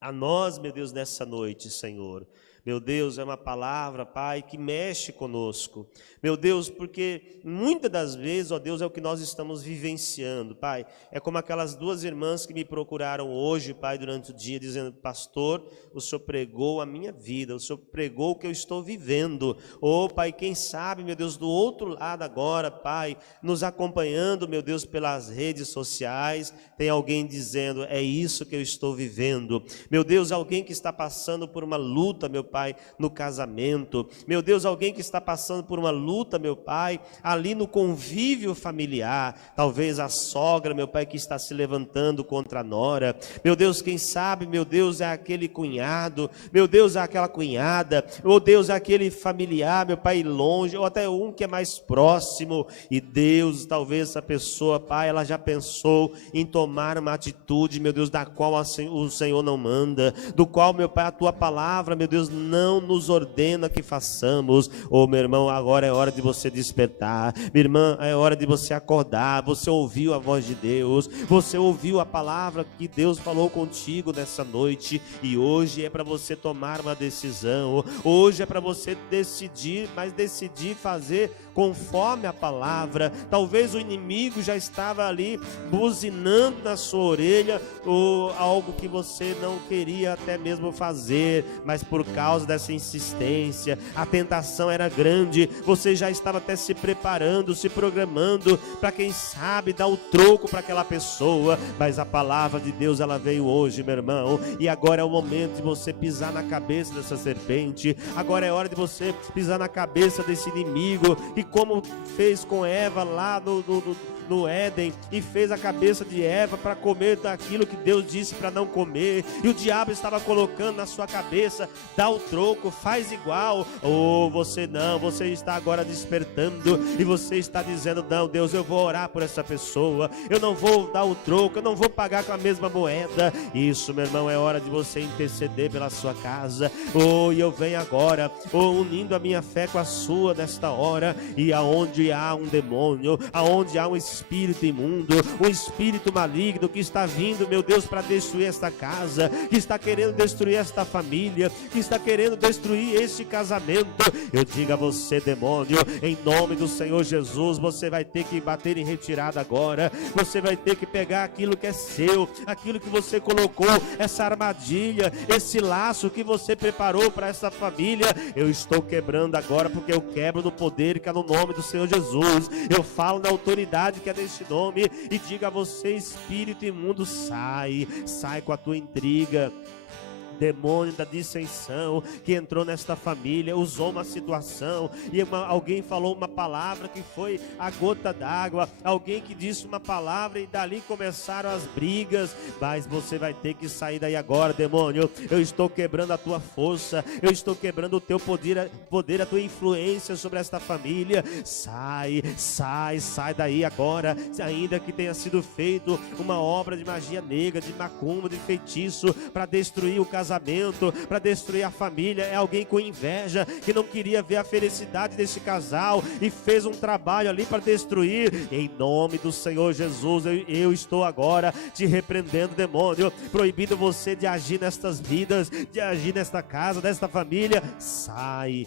a nós, meu Deus, nessa noite, Senhor. Meu Deus, é uma palavra, Pai, que mexe conosco. Meu Deus, porque muitas das vezes, ó Deus, é o que nós estamos vivenciando, Pai. É como aquelas duas irmãs que me procuraram hoje, Pai, durante o dia, dizendo, pastor, o Senhor pregou a minha vida, o Senhor pregou o que eu estou vivendo. Oh, Pai, quem sabe, meu Deus, do outro lado agora, Pai, nos acompanhando, meu Deus, pelas redes sociais, tem alguém dizendo, é isso que eu estou vivendo. Meu Deus, alguém que está passando por uma luta, meu Pai, no casamento. Meu Deus, alguém que está passando por uma luta, meu Pai, ali no convívio familiar. Talvez a sogra, meu Pai, que está se levantando contra a nora. Meu Deus, quem sabe, meu Deus, é aquele cunhado. Meu Deus, é aquela cunhada. Meu Deus, é aquele familiar, meu Pai, longe, ou até um que é mais próximo. E Deus, talvez essa pessoa, Pai, ela já pensou em tomar uma atitude, meu Deus, da qual o Senhor não manda, do qual, meu Pai, a tua palavra, meu Deus, não nos ordena que façamos. Oh, meu irmão, agora é hora de você despertar. Minha irmã, é hora de você acordar. Você ouviu a voz de Deus, você ouviu a palavra que Deus falou contigo nessa noite, e hoje é para você tomar uma decisão. Hoje é para você decidir, mas decidir fazer conforme a palavra. Talvez o inimigo já estava ali buzinando na sua orelha, ou algo que você não queria até mesmo fazer, mas por causa dessa insistência, a tentação era grande, você já estava até se preparando, se programando para, quem sabe, dar o troco para aquela pessoa, mas a palavra de Deus, ela veio hoje, meu irmão, e agora é o momento de você pisar na cabeça dessa serpente. Agora é hora de você pisar na cabeça desse inimigo que e como fez com Eva lá no Éden, e fez a cabeça de Eva para comer daquilo que Deus disse para não comer, e o diabo estava colocando na sua cabeça: dá o troco, faz igual. Ou você não, você está agora despertando e você está dizendo: não, Deus, eu vou orar por essa pessoa, eu não vou dar o troco, eu não vou pagar com a mesma moeda. Isso, meu irmão, é hora de você interceder pela sua casa. E eu venho agora, unindo a minha fé com a sua nesta hora, e aonde há um demônio, aonde há um espírito imundo, um espírito maligno que está vindo, meu Deus, para destruir esta casa, que está querendo destruir esta família, que está querendo destruir este casamento, eu digo a você, demônio, em nome do Senhor Jesus, você vai ter que bater em retirada agora. Você vai ter que pegar aquilo que é seu, aquilo que você colocou, essa armadilha, esse laço que você preparou para essa família. Eu estou quebrando agora, porque eu quebro no poder que é no nome do Senhor Jesus. Eu falo na autoridade que é neste nome e digo a você, espírito imundo, sai com a tua intriga. Demônio da dissensão que entrou nesta família, usou uma situação e alguém falou uma palavra que foi a gota d'água, alguém que disse uma palavra e dali começaram as brigas. Mas você vai ter que sair daí agora, demônio. Eu estou quebrando a tua força, eu estou quebrando o teu poder, a tua influência sobre esta família. Sai daí agora, ainda que tenha sido feito uma obra de magia negra, de macumba, de feitiço para destruir o casamento, para destruir a família. É alguém com inveja, que não queria ver a felicidade desse casal e fez um trabalho ali para destruir. Em nome do Senhor Jesus, eu estou agora te repreendendo, demônio, proibindo você de agir nestas vidas, de agir nesta casa, nesta família. Sai,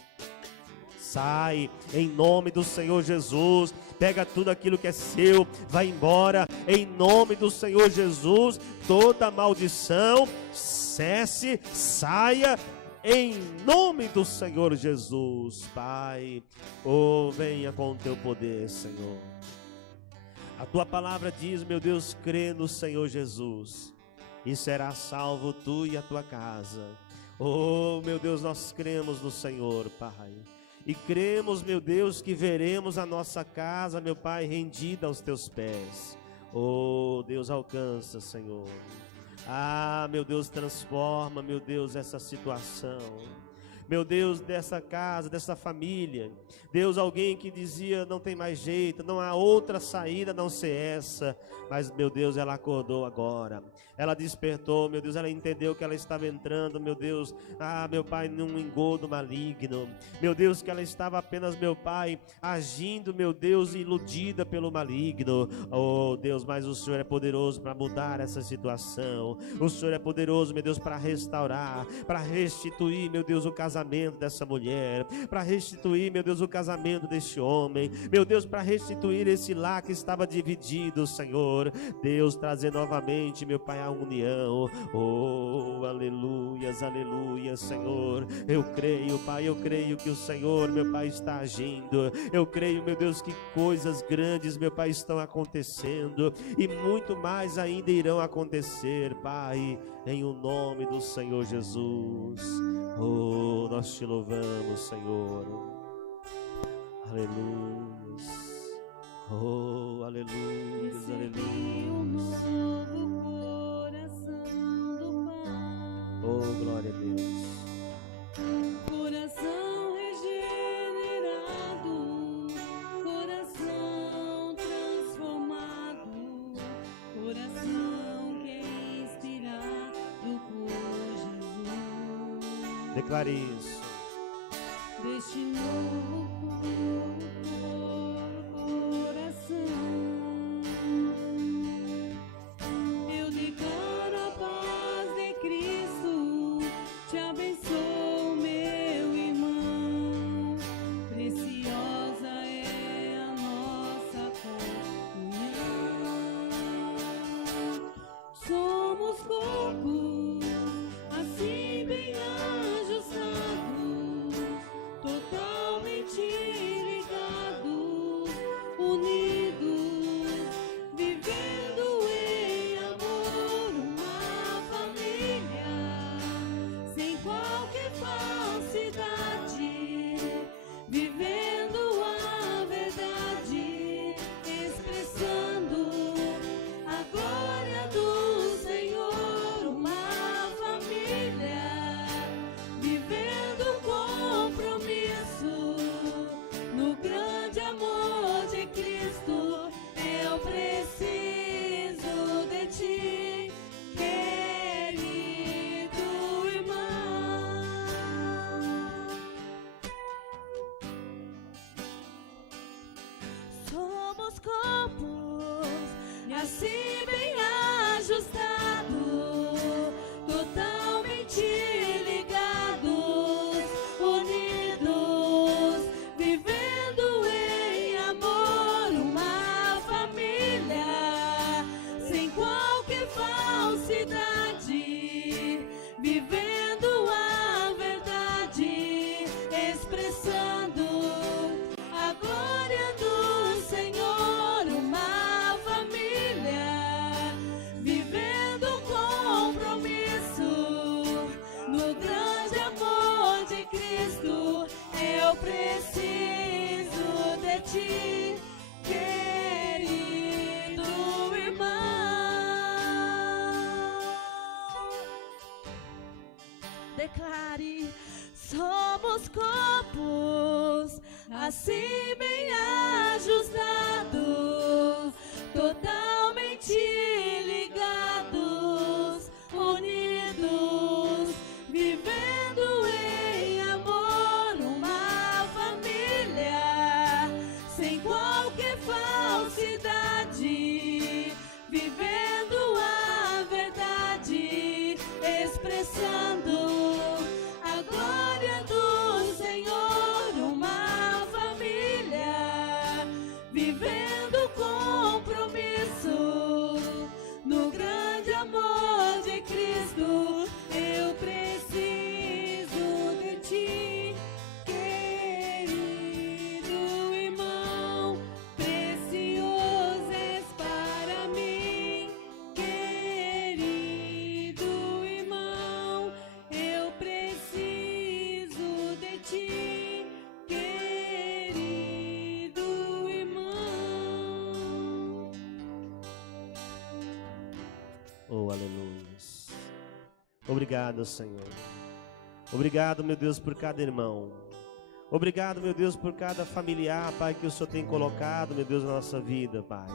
em nome do Senhor Jesus. Pega tudo aquilo que é seu, vai embora, em nome do Senhor Jesus. Toda maldição cesse, saia, em nome do Senhor Jesus. Pai, venha com o teu poder, Senhor. A tua palavra diz, meu Deus, crê no Senhor Jesus e será salvo tu e a tua casa. Meu Deus, nós cremos no Senhor, Pai. E cremos, meu Deus, que veremos a nossa casa, meu Pai, rendida aos teus pés. Deus, alcança, Senhor. Meu Deus, transforma, meu Deus, essa situação. Meu Deus, dessa casa, dessa família. Deus, alguém que dizia, não tem mais jeito, não há outra saída a não ser essa. Mas, meu Deus, ela acordou agora. Ela despertou, meu Deus, ela entendeu que ela estava entrando, meu Deus, meu Pai, num engodo maligno. Meu Deus, que ela estava apenas, meu Pai, agindo, meu Deus, iludida pelo maligno. Deus, mas o Senhor é poderoso para mudar essa situação. O Senhor é poderoso, meu Deus, para restaurar, para restituir, meu Deus, o casamento dessa mulher, para restituir, meu Deus, o casamento deste homem. Meu Deus, para restituir esse lar que estava dividido, Senhor. Deus, trazer novamente, meu Pai, a união. Aleluias, aleluia, Senhor. Eu creio, Pai, eu creio que o Senhor, meu Pai, está agindo. Eu creio, meu Deus, que coisas grandes, meu Pai, estão acontecendo e muito mais ainda irão acontecer, Pai, em o nome do Senhor Jesus. Nós te louvamos, Senhor. Aleluia. Aleluia, aleluia. Glória a Deus. Coração regenerado, coração transformado, coração que é inspirado por Jesus. Declare isso. Deste novo coração, eu declaro a paz de Cristo, te abençoo, meu irmão, preciosa é a nossa comunhão. Somos corpos, assim bem ajustados, totalmente ligados. assim bem ajustado, totalmente ligados, unidos, vivendo em amor, uma família, sem qualquer falsidade, vivendo a verdade, expressando a glória do Senhor, uma família, vivendo compromisso no grande amor de Cristo. Eu preciso de ti, querido irmão. Declare: somos corpos assim bem ajustados, totalmente ligados, unidos, vivendo em amor, uma família, sem qualquer falsidade, vivendo a verdade, expressando a glória do Senhor, uma família, vivendo compromisso no grande amor de Cristo. Eu preciso de ti, querido irmão, precioso és para mim, querido irmão. Eu preciso de ti, querido irmão. Oh, aleluia. Obrigado, Senhor. Obrigado, meu Deus, por cada irmão. Obrigado, meu Deus, por cada familiar, Pai, que o Senhor tem colocado, meu Deus, na nossa vida, Pai.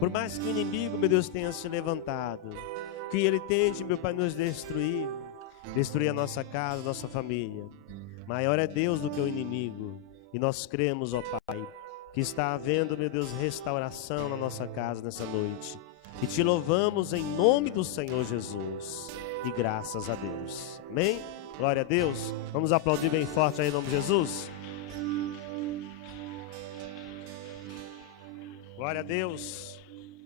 Por mais que o inimigo, meu Deus, tenha se levantado, que ele tente, meu Pai, nos destruir a nossa casa, nossa família. Maior é Deus do que o inimigo. E nós cremos, ó Pai, que está havendo, meu Deus, restauração na nossa casa nessa noite. E te louvamos em nome do Senhor Jesus. E graças a Deus. Amém? Glória a Deus. Vamos aplaudir bem forte aí em nome de Jesus. Glória a Deus.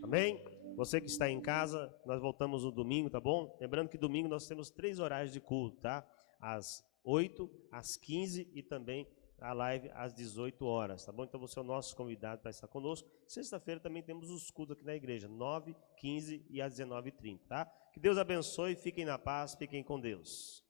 Amém? Você que está em casa, nós voltamos no domingo, tá bom? Lembrando que domingo nós temos 3 horários de culto, tá? Às 8, às 15 e também a live às 18 horas, tá bom? Então você é o nosso convidado para estar conosco. Sexta-feira também temos os cultos aqui na igreja, 9, 15 e às 19h30, tá? Que Deus abençoe, fiquem na paz, fiquem com Deus.